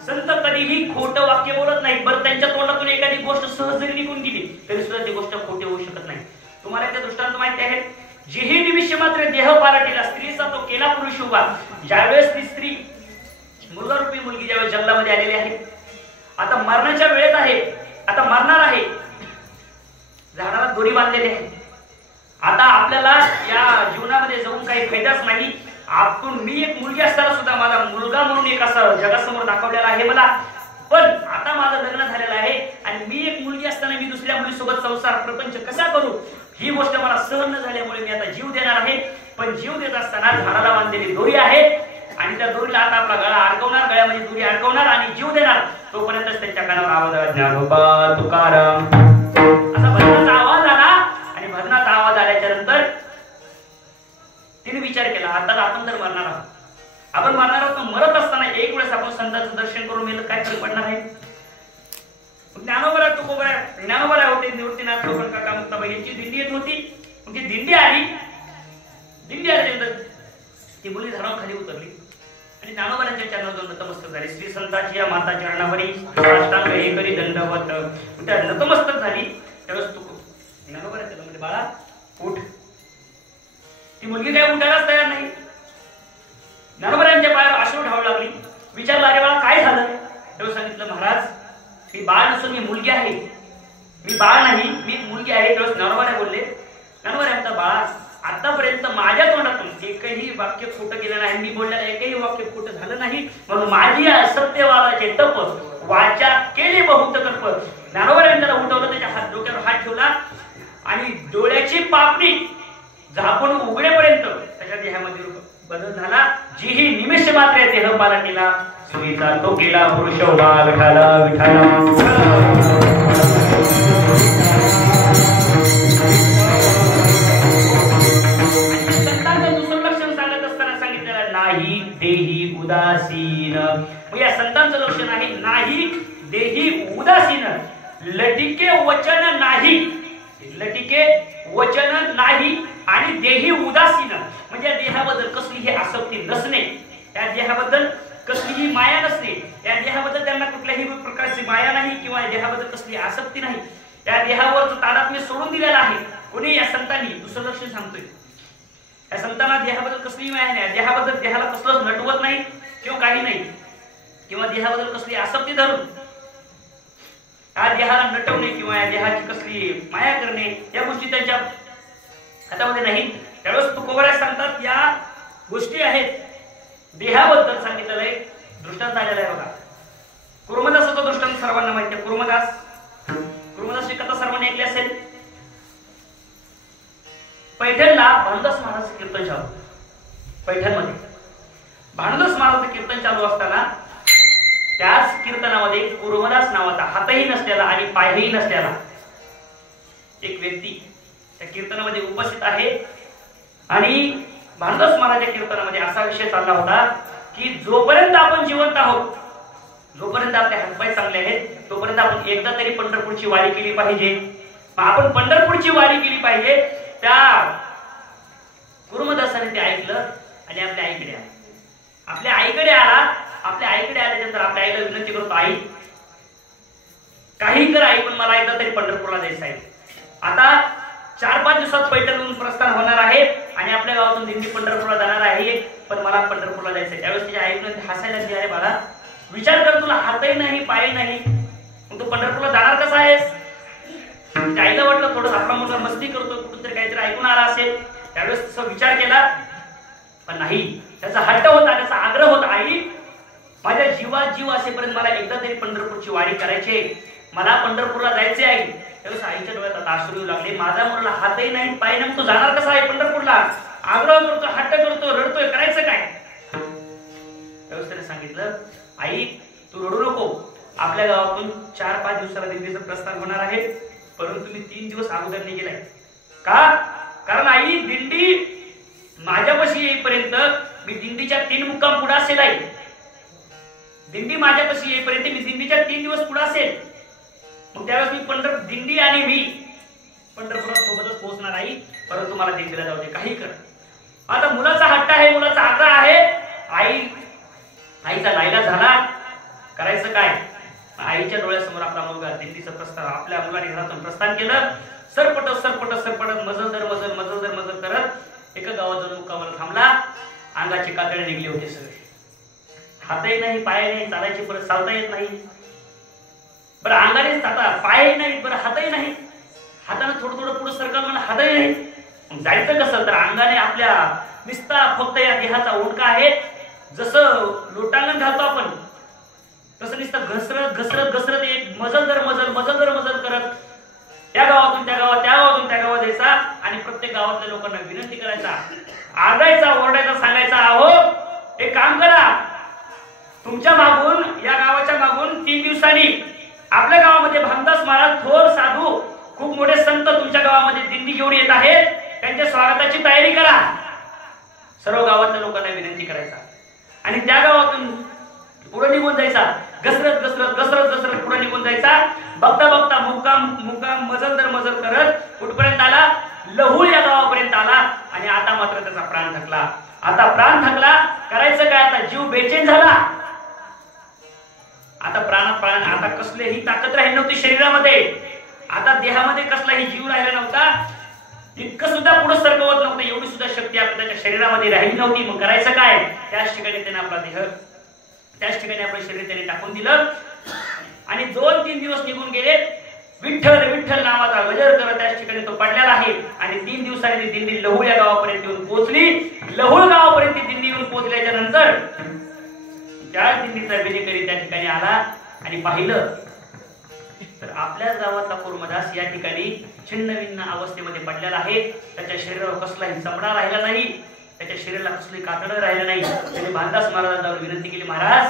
संत कधीही खोटं वाक्य बोलत नाही. बरं त्यांच्या तोंडातून एखादी गोष्ट सहज जरी निघून गेली तरी सुद्धा ती गोष्ट खोटी होऊ शकत नाही. तुम्हाला त्या दृष्टांत माहिती आहे, जेही निमिष मात्र देह पालटीला स्त्रीचा तो केला पुरुष उभा. ज्यावेळेस ती स्त्री मुलगा रूपी मुलगी ज्यावेळेस जंगलामध्ये आलेली आहे, आता मरणाच्या वेळेत आहे, आता मरणार आहे, झाडाला दोरी बांधलेली आहे. आता आपल्याला या जीवनामध्ये जाऊन काही फायदाच नाही. आतून मी एक मुलगी असताना सुद्धा माझा मुलगा म्हणून एक असं जगासमोर दाखवलेला आहे मला, पण आता माझं लग्न झालेलं आहे आणि मी एक मुलगी असताना मी दुसऱ्या मुलीसोबत संसार प्रपंच कसा करू, ही गोष्ट मला सहन न झाल्यामुळे मी आता जीव देणार आहे. पण जीव देत असताना झाडाला बांधलेली दोरी आहे आणि त्या दोरीला आता आपला गळा अडकवणार, गळ्यामध्ये दोरी अडकवणार आणि जीव देणार. तोपर्यंतच त्यांच्या कानावर आवाज आला, ज्ञानोबा तुकाराम असा भजनाचा आवाज आला. आणि भजनाचा आवाज आल्याच्या नंतर तिने विचार केला, आता आपण तर मरणार आहोत, आपण मरणार आहोत, मरत असताना एक वेळेस आपण संतांचं दर्शन करून गेलं काय फरक पडणार आहे. ज्ञानोबा तुकोबा ज्ञानोबा होते, निवृत्तीनाथ लोकन काका मुक्ताबाई यांची दिंडी येत होती. ती दिंडी आली, दिंडी आल्यानंतर ती मुली झाडावर खाली उतरली आणि ज्ञानोबांच्या चरणावर नतमस्तक झाली. श्री संतांची या माता चरणावरी साष्टांग हे करी दंडवत त्या नतमस्तक झाली. त्यावेळेस तू ज्ञानोबा म्हणजे बाळा उठ. ती मुलगी काय उठायलाच तयार नाही. ज्ञानोबांच्या पायावर अश्रू ढाळू लागली. विचारलं, अरे बाळा काय झालं? तेव्हा सांगितलं, महाराज मी बाळ नसून मी मुलगी आहे, मी बाळ नाही मी मुलगी आहे. तेव्हा ज्ञानोबा बोलले, ज्ञानोबा म्हणता बाळा आतापर्यंत माझ्या तोंडातून एकही वाक्य खोटं गेलं नाही, मी बोललेलं एकही वाक्य खोटं झालं नाही, म्हणून माझी सत्यवादाचे तप वाचा केले बहुत कल्प. ज्ञानोबा त्याला उठवलं, त्याच्या हात डोक्यावर हात ठेवला आणि डोळ्याची पापणी झाकून उघडेपर्यंत त्याच्या देहामध्ये बदल झाला. जीही निमिष मात्र देह पालटीला सुईचा तो केला पुरुष उभा. विठाला विठाला संतांचं दुसरं लक्षण सांगत असताना सांगितलेलं नाही देही उदासीन. या संतांचं लक्षण आहे नाही देही उदासीन. लटिके वचन नाही, लटिके वचन नाही आणि देही उदासीन म्हणजे देहाबद्दल कसलीही आसक्ती नसणे, त्या देहाबद्दल कसलीही माया नसणे, या देहाबद्दल त्यांना कुठल्याही प्रकारची माया नाही किंवा देहाबद्दल कसली आसक्ती नाही. त्या देहावरचं तादात्म्य सोडून दिलेलं आहे. कोणी या संतांनी. दुसरं लक्षण सांगतोय, या संतांना देहाबद्दल कसली माया नाही, देहाबद्दल देहाला कसलंच नटवत नाही किंवा काही नाही, किंवा देहाबद्दल कसली आसक्ती धरून या देहाला नटवणे किंवा या देहाची कसली माया करणे या गोष्टी त्यांच्या हातामध्ये नाही. त्यावेळेस तुकोबराज सांगतात या गोष्टी आहेत. देहाबद्दल सांगितलेलं आहे. दृष्टांत आलेला आहे बघा. कुर्मदासाचा दृष्टांत सर्वांना माहिती आहे. कुर्मदासची कथा सर्वांनी ऐकली असेल. पैठणला भानुदास महाराज कीर्तन चालू. पैठणमध्ये भानुदास महाराज कीर्तन चालू असताना त्याच कीर्तनामध्ये कुर्मदास नावाचा हातही नसलेला आणि पायही नसलेला एक व्यक्ती त्या कीर्तनामध्ये उपस्थित आहे. आणि भानुदास महाराज कीर्तनामध्ये असा विषय चालला होता की जोपर्यंत आपण जिवंत आहोत, जोपर्यंत आपले हातपाय चांगले आहेत, तोपर्यंत आपण एकदा तरी पंढरपूरची वारी केली पाहिजे. आपण पंढरपूरची वारी केली पाहिजे. त्या कुर्मदासाने ते ऐकलं आणि आपल्या आईकडे आला. आपल्या आईकडे आला. आपल्या आईकडे आल्यानंतर आपल्या आईला विनंती करतो, आई काही कर आई, पण मला एकदा तरी पंढरपूरला जायचं आहे. आता 4-5 दिवसात पैठणहून प्रस्थान होणार आहे आणि आपल्या गावातून दिंडी पंढरपूरला जाणार आहे, पण मला पंढरपूरला जायचं आहे. त्यावेळेस तिच्या आईने हसायला लागली, अरे बाळा विचार कर, तुला हातही नाही पाय नाही, मग तू पंढरपूरला जाणार कसा आहेस. आईला वाटलं थोडं आपला मुलगा मस्ती करतो, कुठून तरी काहीतरी ऐकून आला असेल. त्यावेळेस तसा विचार केला, पण नाही. त्याचा हट्ट होता, त्याचा आग्रह होता, आई माझ्या जीवात जीव असेपर्यंत मला एकदा तरी पंढरपूरची वारी करायची, मला पंढरपूरला जायचे आई. त्यावेळेस आईच्या डोळ्यात आता अश्रू येऊ लागले. माझा मुलगा हातही नाही पाय नाही, तू जाणार कसा आहे पंढरपूरला. आग्रह करतो, हट्ट करतो, रडतोय, करायचं काय. त्यावेळेस त्याने सांगितलं, आई तू रडू नको, आपल्या गावातून 4-5 दिवसाला दिंडीचं प्रस्थान होणार आहे, परंतु मी 3 दिवस अगोदर निघेलाय. का? कारण आई दिंडी माझ्यापाशी येईपर्यंत मी दिंडीच्या 3 मुक्काम पुढे असेल. आई दिंडी माझ्यापाशी येईपर्यंत मी दिंडीच्या 3 दिवस पुढे असेल. मग त्यावेळेस मी दिंडी आणि मी पंढरपुरात सोबतच पोहोचणार आई, परंतु मला दिंडीला जाऊ दे, काही कर. आता मुलाचा हट्ट आहे, मुलाचा आग्रह आहे. आईचा नाईलाज झाला, करायचं काय. आईच्या डोळ्यासमोर आपला मुलगा दिंडीचं प्रस्थान, आपल्या मुलाने घरातून प्रस्थान केलं. सरपटत सरपटत सरपटत मजल दर मजल करत एका गावाजवळ मुक्कामाला थांबला. अंगाचे कातडे निघले होते सगळे, हातही नाही पाय नाही, चालायची परत चालता येत नाही. बरं अंगाने चालता, पायही नाही, बरं हातही नाही, हाताने थोडं थोडं पुढे सरकल म्हणून हातही नाही. जायचं कसं. तर अंगाने आपल्या निस्ता फक्त या देहाचा ओंडका आहे. जसं लोटांगण घालतो आपण तसं नुसतं घसरत एक मजल दर मजल करत त्या गावातून त्या गावात, त्या गावातून त्या गावात जायचा आणि प्रत्येक गावातल्या लोकांना विनंती करायचा, आरडायचा, ओरडायचा, सांगायचा, अहो एक काम करा, तुमच्या मागून या गावाच्या मागून 3 दिवसांनी आपल्या गावामध्ये भानुदास महाराज थोर साधू खूप मोठे संत तुमच्या गावामध्ये दिंडी घेऊन येत आहेत, त्यांच्या स्वागताची तयारी करा. सर्व गावातल्या लोकांना विनंती करायचा आणि त्या गावातून पुढे निघून जायचा. घसरत पुढे निघून जायचा. बघता बघता मुक्काम मजल दर मजल करत कुठपर्यंत आला, लहुळ या गावापर्यंत आला. आणि आता मात्र त्याचा प्राण थकला. करायचं काय. आता जीव बेचैन झाला. आता प्राण आता कसलीही ताकद राहिली नव्हती शरीरामध्ये. आता देहामध्ये कसलाही जीव राहिला नव्हता. इतकं सुद्धा पुढे सरकवत नव्हतं, एवढी सुद्धा शक्ती आपल्या त्याच्या शरीरामध्ये राहिली नव्हती. मग करायचं काय. त्याच ठिकाणी त्याने आपला देह, त्याच ठिकाणी आपलं शरीर त्याने टाकून दिलं आणि 2-3 दिवस निघून गेले. विठ्ठल विठ्ठल नावाचा गजर करत त्याच ठिकाणी तो पडलेला आहे. आणि 3 दिवसांनी दिंडी लहुळ या गावापर्यंत येऊन पोहोचली. लहुळ गावापर्यंत दिंडी येऊन पोहोचल्याच्या नंतर त्या दिंडीचा बेनेकरी त्या ठिकाणी आला आणि पाहिलं तर आपल्याच गावातला कुर्मदास या ठिकाणी छिन्नभिन्न अवस्थेमध्ये पडलेला आहे. त्याच्या शरीरावर कसलाही चमडा राहिला नाही, त्याच्या शरीराला कसली कातडं राहिलं नाही. त्याने भानुदास महाराजांना विनंती केली, महाराज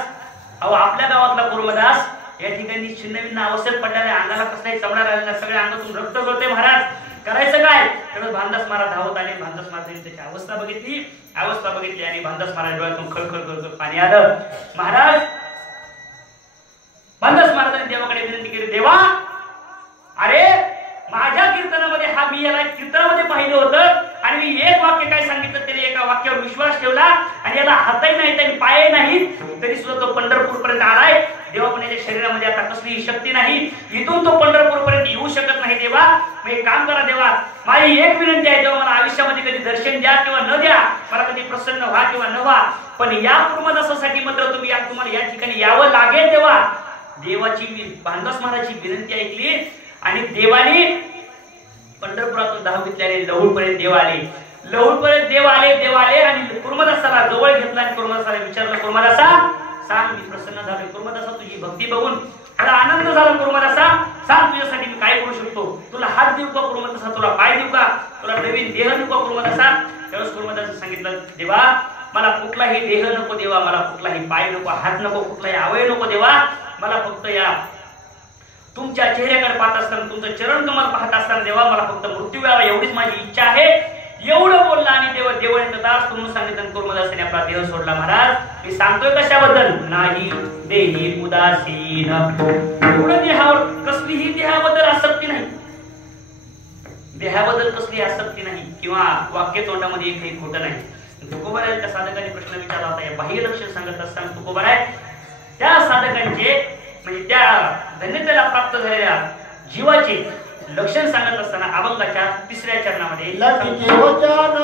अहो आपल्या गावातला कुर्मदास या ठिकाणी छिन्नभिन्न अवस्थेत पडलेला आहे, अंगाला कसलाही चमडा राहिला, सगळ्या अंगातून रक्त गळते, महाराज करायचं काय. तर भानुदास महाराज धावत आले. भानुदास महाराजांनी त्याची अवस्था बघितली आणि भानुदास महाराज डोळ्यातून खळखळ पाणी आलं. भानुदास महाराजांनी देवाकडे विनंती केली, देवा अरे माझ्या कीर्तनामध्ये मी याला कीर्तनामध्ये पाहिलं होतं आणि मी एक वाक्य काय सांगितलं, त्याने एका वाक्यावर विश्वास ठेवला आणि याला हातही नाही आणि पाय नाही, तरी सुद्धा तो पंढरपूर पर्यंत आलाय. देवा पण याच्या शरीरामध्ये आता कसलीही शक्ती नाही, इथून तो पंढरपूर पर्यंत येऊ शकत नाही देवा. मग एक काम करा देवा, माझी एक विनंती आहे देवा, मला आयुष्यामध्ये कधी दर्शन द्या किंवा न द्या, मला कधी प्रसन्न व्हा किंवा न व्हा, पण या कुर्मदासासाठी मात्र तुम्हाला या ठिकाणी यावं लागेल देवा. देवाची मी भानदास महाराजची विनंती ऐकली आणि देवाने पंढरपुरातून धाव घेतल्याने लहुळपर्यंत देव आले. लहुळपर्यंत देव आले आणि कुर्मदासाला जवळ घेतला आणि कुर्मदासाला विचारलं, कुर्मदासा सांग, मी प्रसन्न झालोय. कुर्मदासा तुझी भक्ती बघून मला आनंद झाला. कुर्मदासा सांग, तुझ्यासाठी मी काय करू शकतो? तुला हात देऊ का कुर्मदासा? तुला पाय देऊ का? तुला नवीन देह देऊ का कुर्मदासा? त्यावेळेस कुर्मदासाने सांगितलं, देवा मला कुठलाही देह नको देवा, मला कुठलाही पाय नको, हात नको, कुठलाही अवयव नको देवा, मला फक्त या तुमच्या चेहऱ्याकडे पाहत असताना, तुमचं चरण कमल पाहत असताना देवा मला फक्त मृत्यू यावा एवढीच माझी इच्छा आहे. एवढं बोलला आणि देवाने दास तुम्ही सांगितलं. कुर्मदासाने आपला देह सोडला. महाराज मी सांगतोय कशाबद्दल? नाही देही उदासीन. एवढं देहावर कसलीही देहाबद्दल आसक्ती नाही, देहाबद्दल कसली आसक्ती नाही किंवा वाक्य तोंडामध्ये काही खोटं नाही. तुकोबाराच्या साधकांनी प्रश्न विचारला होता, या बाह्य लक्षण सांगत असताना तुकोबाराय त्या साधकांचे म्हणजे त्या धन्यतेला प्राप्त झालेल्या जीवाचे लक्षण सांगत असताना अभंगाच्या 3ऱ्या चरणामध्ये लटीके वचन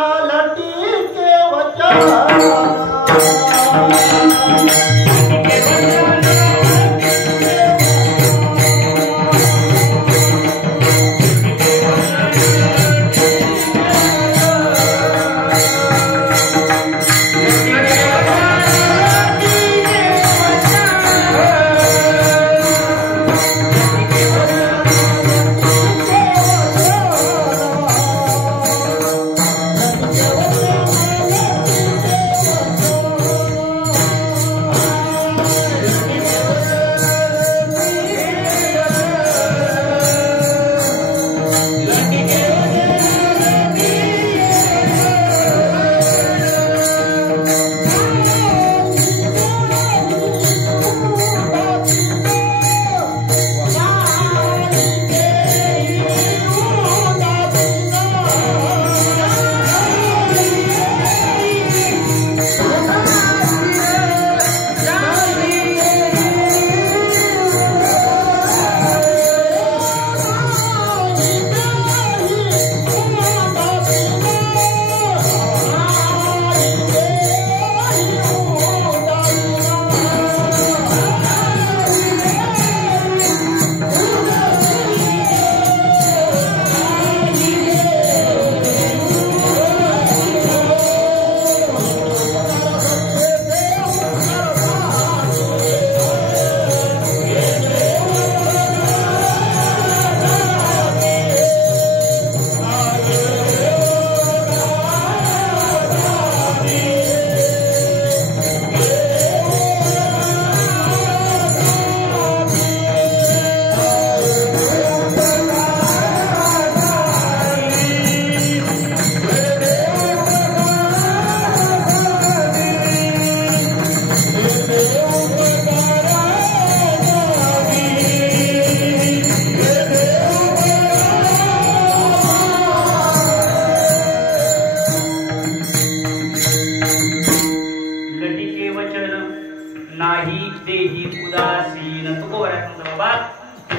नाही देही उदासीन. तुकोबाराय बाबा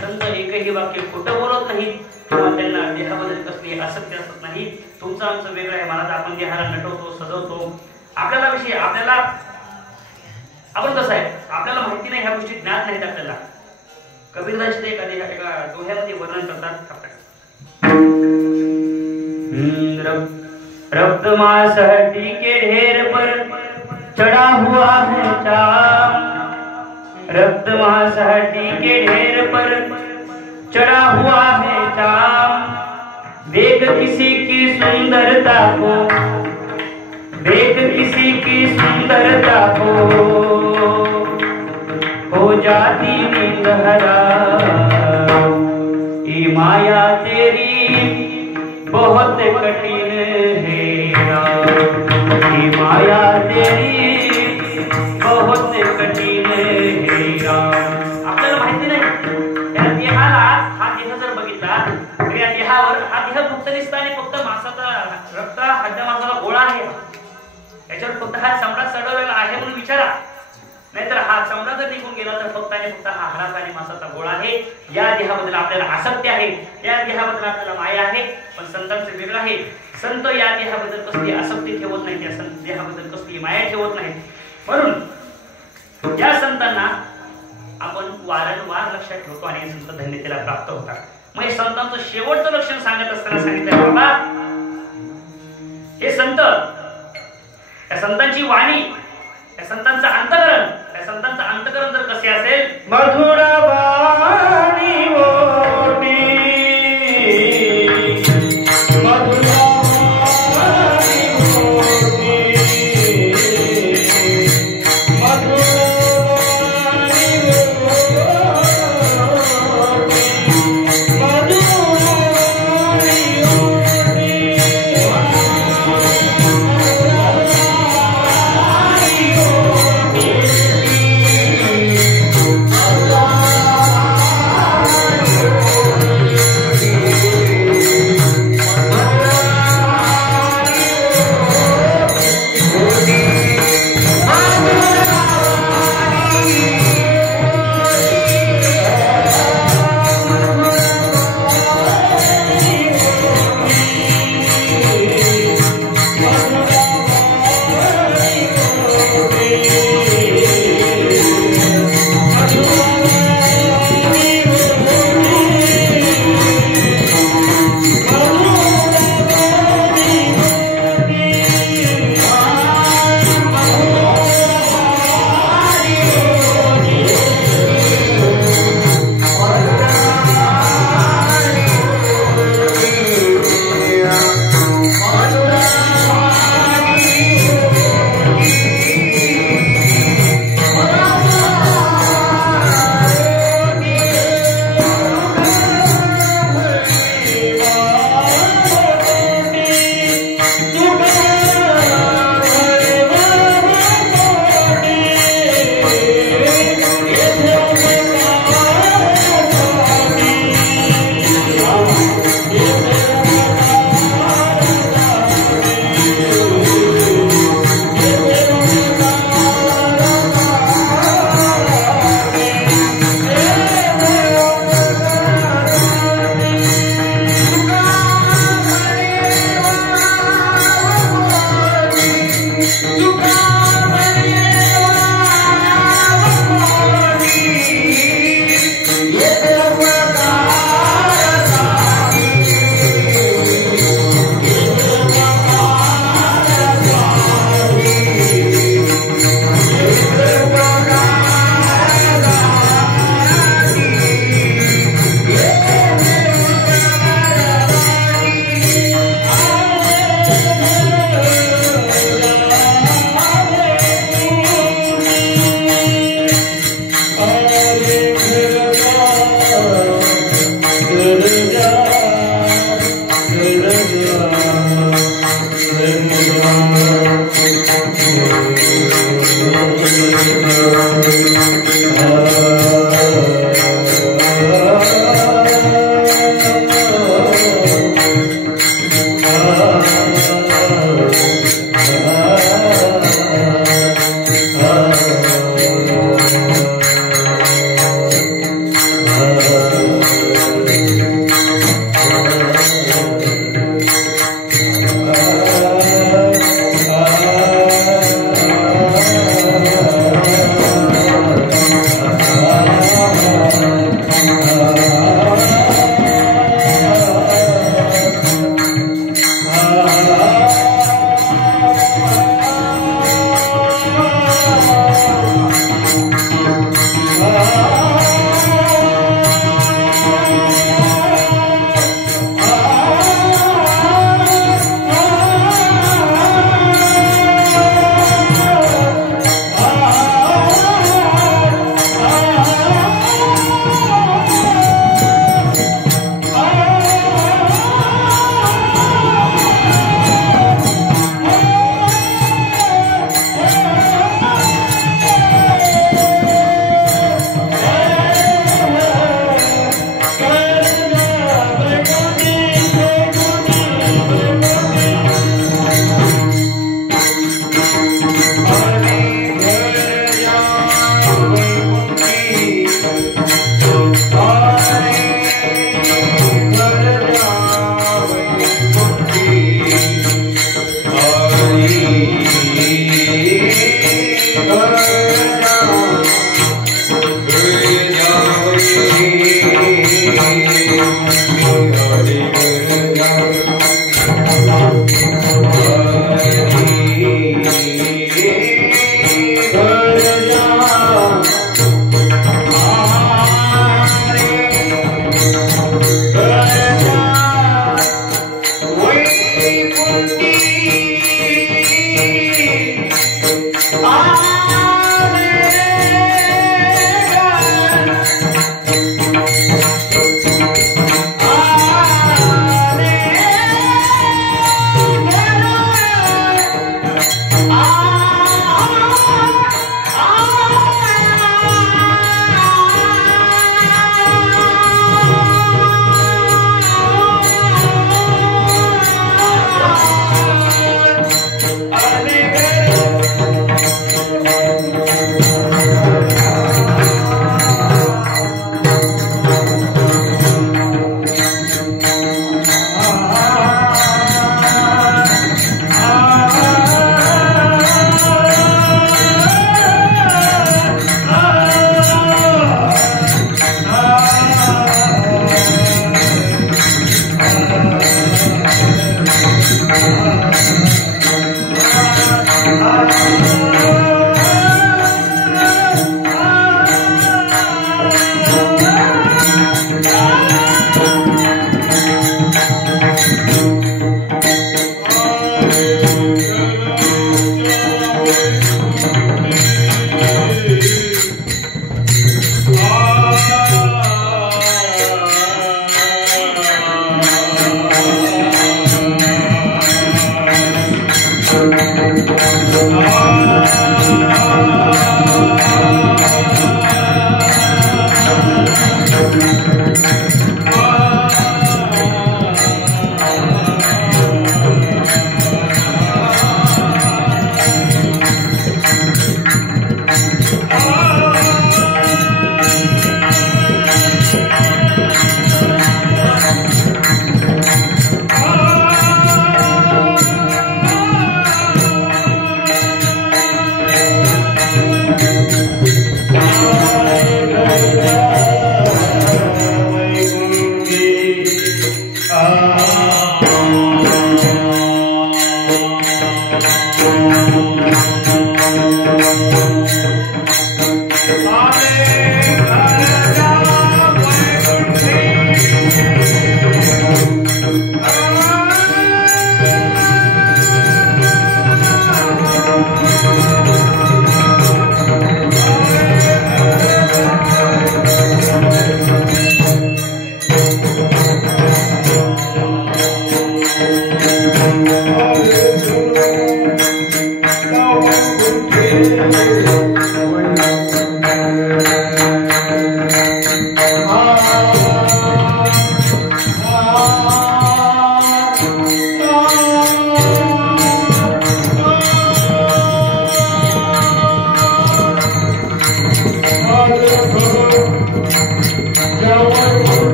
संत एकही वाक्य खोटं बोलत नाही किंवा त्यांना देहाबद्दल कसली आसक्ती असत नाही. तुमचं आमचं वेगळं आहे. मला आपण देहाला नटवतो, सजवतो. आपल्याला आपण कसं आहे, आपल्याला माहिती नाही, ह्या गोष्टी ज्ञात नाहीत आपल्याला. कबीरदास ते एका दोह्यामध्ये वर्णन करतात. रक्त मांस हड्डी के ढेर पर चढ़ा हुआ है चाम. रक्त मांस हड्डी के ढेर पर चढ़ा हुआ है चाम. देख किसी की सुंदरता को, देख किसी की सुंदरता को हो जाती नींद हराम. ये माया तेरी बहुत कठिन है राम. ये माया तेरी बहुत कठिन है राम. आपल्याला माहिती नाही या देहाला, हा देह जर बघितला तर या देहावर हा देह फक्त दिसताना फक्त मांसाचा रक्त हड्ड मांसाचा गोळा आहे. याच्यावर फक्त हा सम्राट चढवलेला आहे म्हणून विचारा. नाहीतर हा चमडा जर निघून गेला तर फक्त आणि फक्त हा हाडाचा आणि मांसाचा गोळा आहे. या देहाबद्दल आपल्याला आसक्ती आहे, या देहाबद्दल आपल्याला माया आहे. पण संतांचं वेगळं आहे. संत या देहाबद्दल कसली आसक्ती ठेवत नाहीत, या देहाबद्दल कसली माया ठेवत नाहीत. म्हणून या संतांना आपण वारंवार लक्षात ठेवतो आणि संत धन्यतेला प्राप्त होतात. मग हे संतांचं शेवटचं लक्षण सांगत असताना सांगितलं बाबा, हे संत, या संतांची वाणी, या संतांचं अंतःकरण, या संतांचं अंतःकरण जर कसे असेल, मधुर वाणी ओटी, मधुर वाणी ओटी, मधुर Ah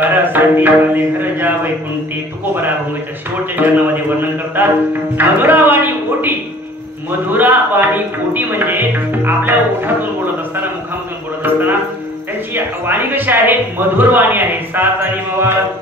तुकारासाठी आले घर जा वैकुंठी तुकोबरा भंगच्या शेवटच्या चरणामध्ये वर्णन करतात. मधुरावाणी ओटी, मधुरावाणी ओटी म्हणजे आपल्या ओठातून बोलत असताना, मुखामधून बोलत असताना त्यांची वाणी कशी आहे, मधुर वाणी आहे. सात आणि मवाळ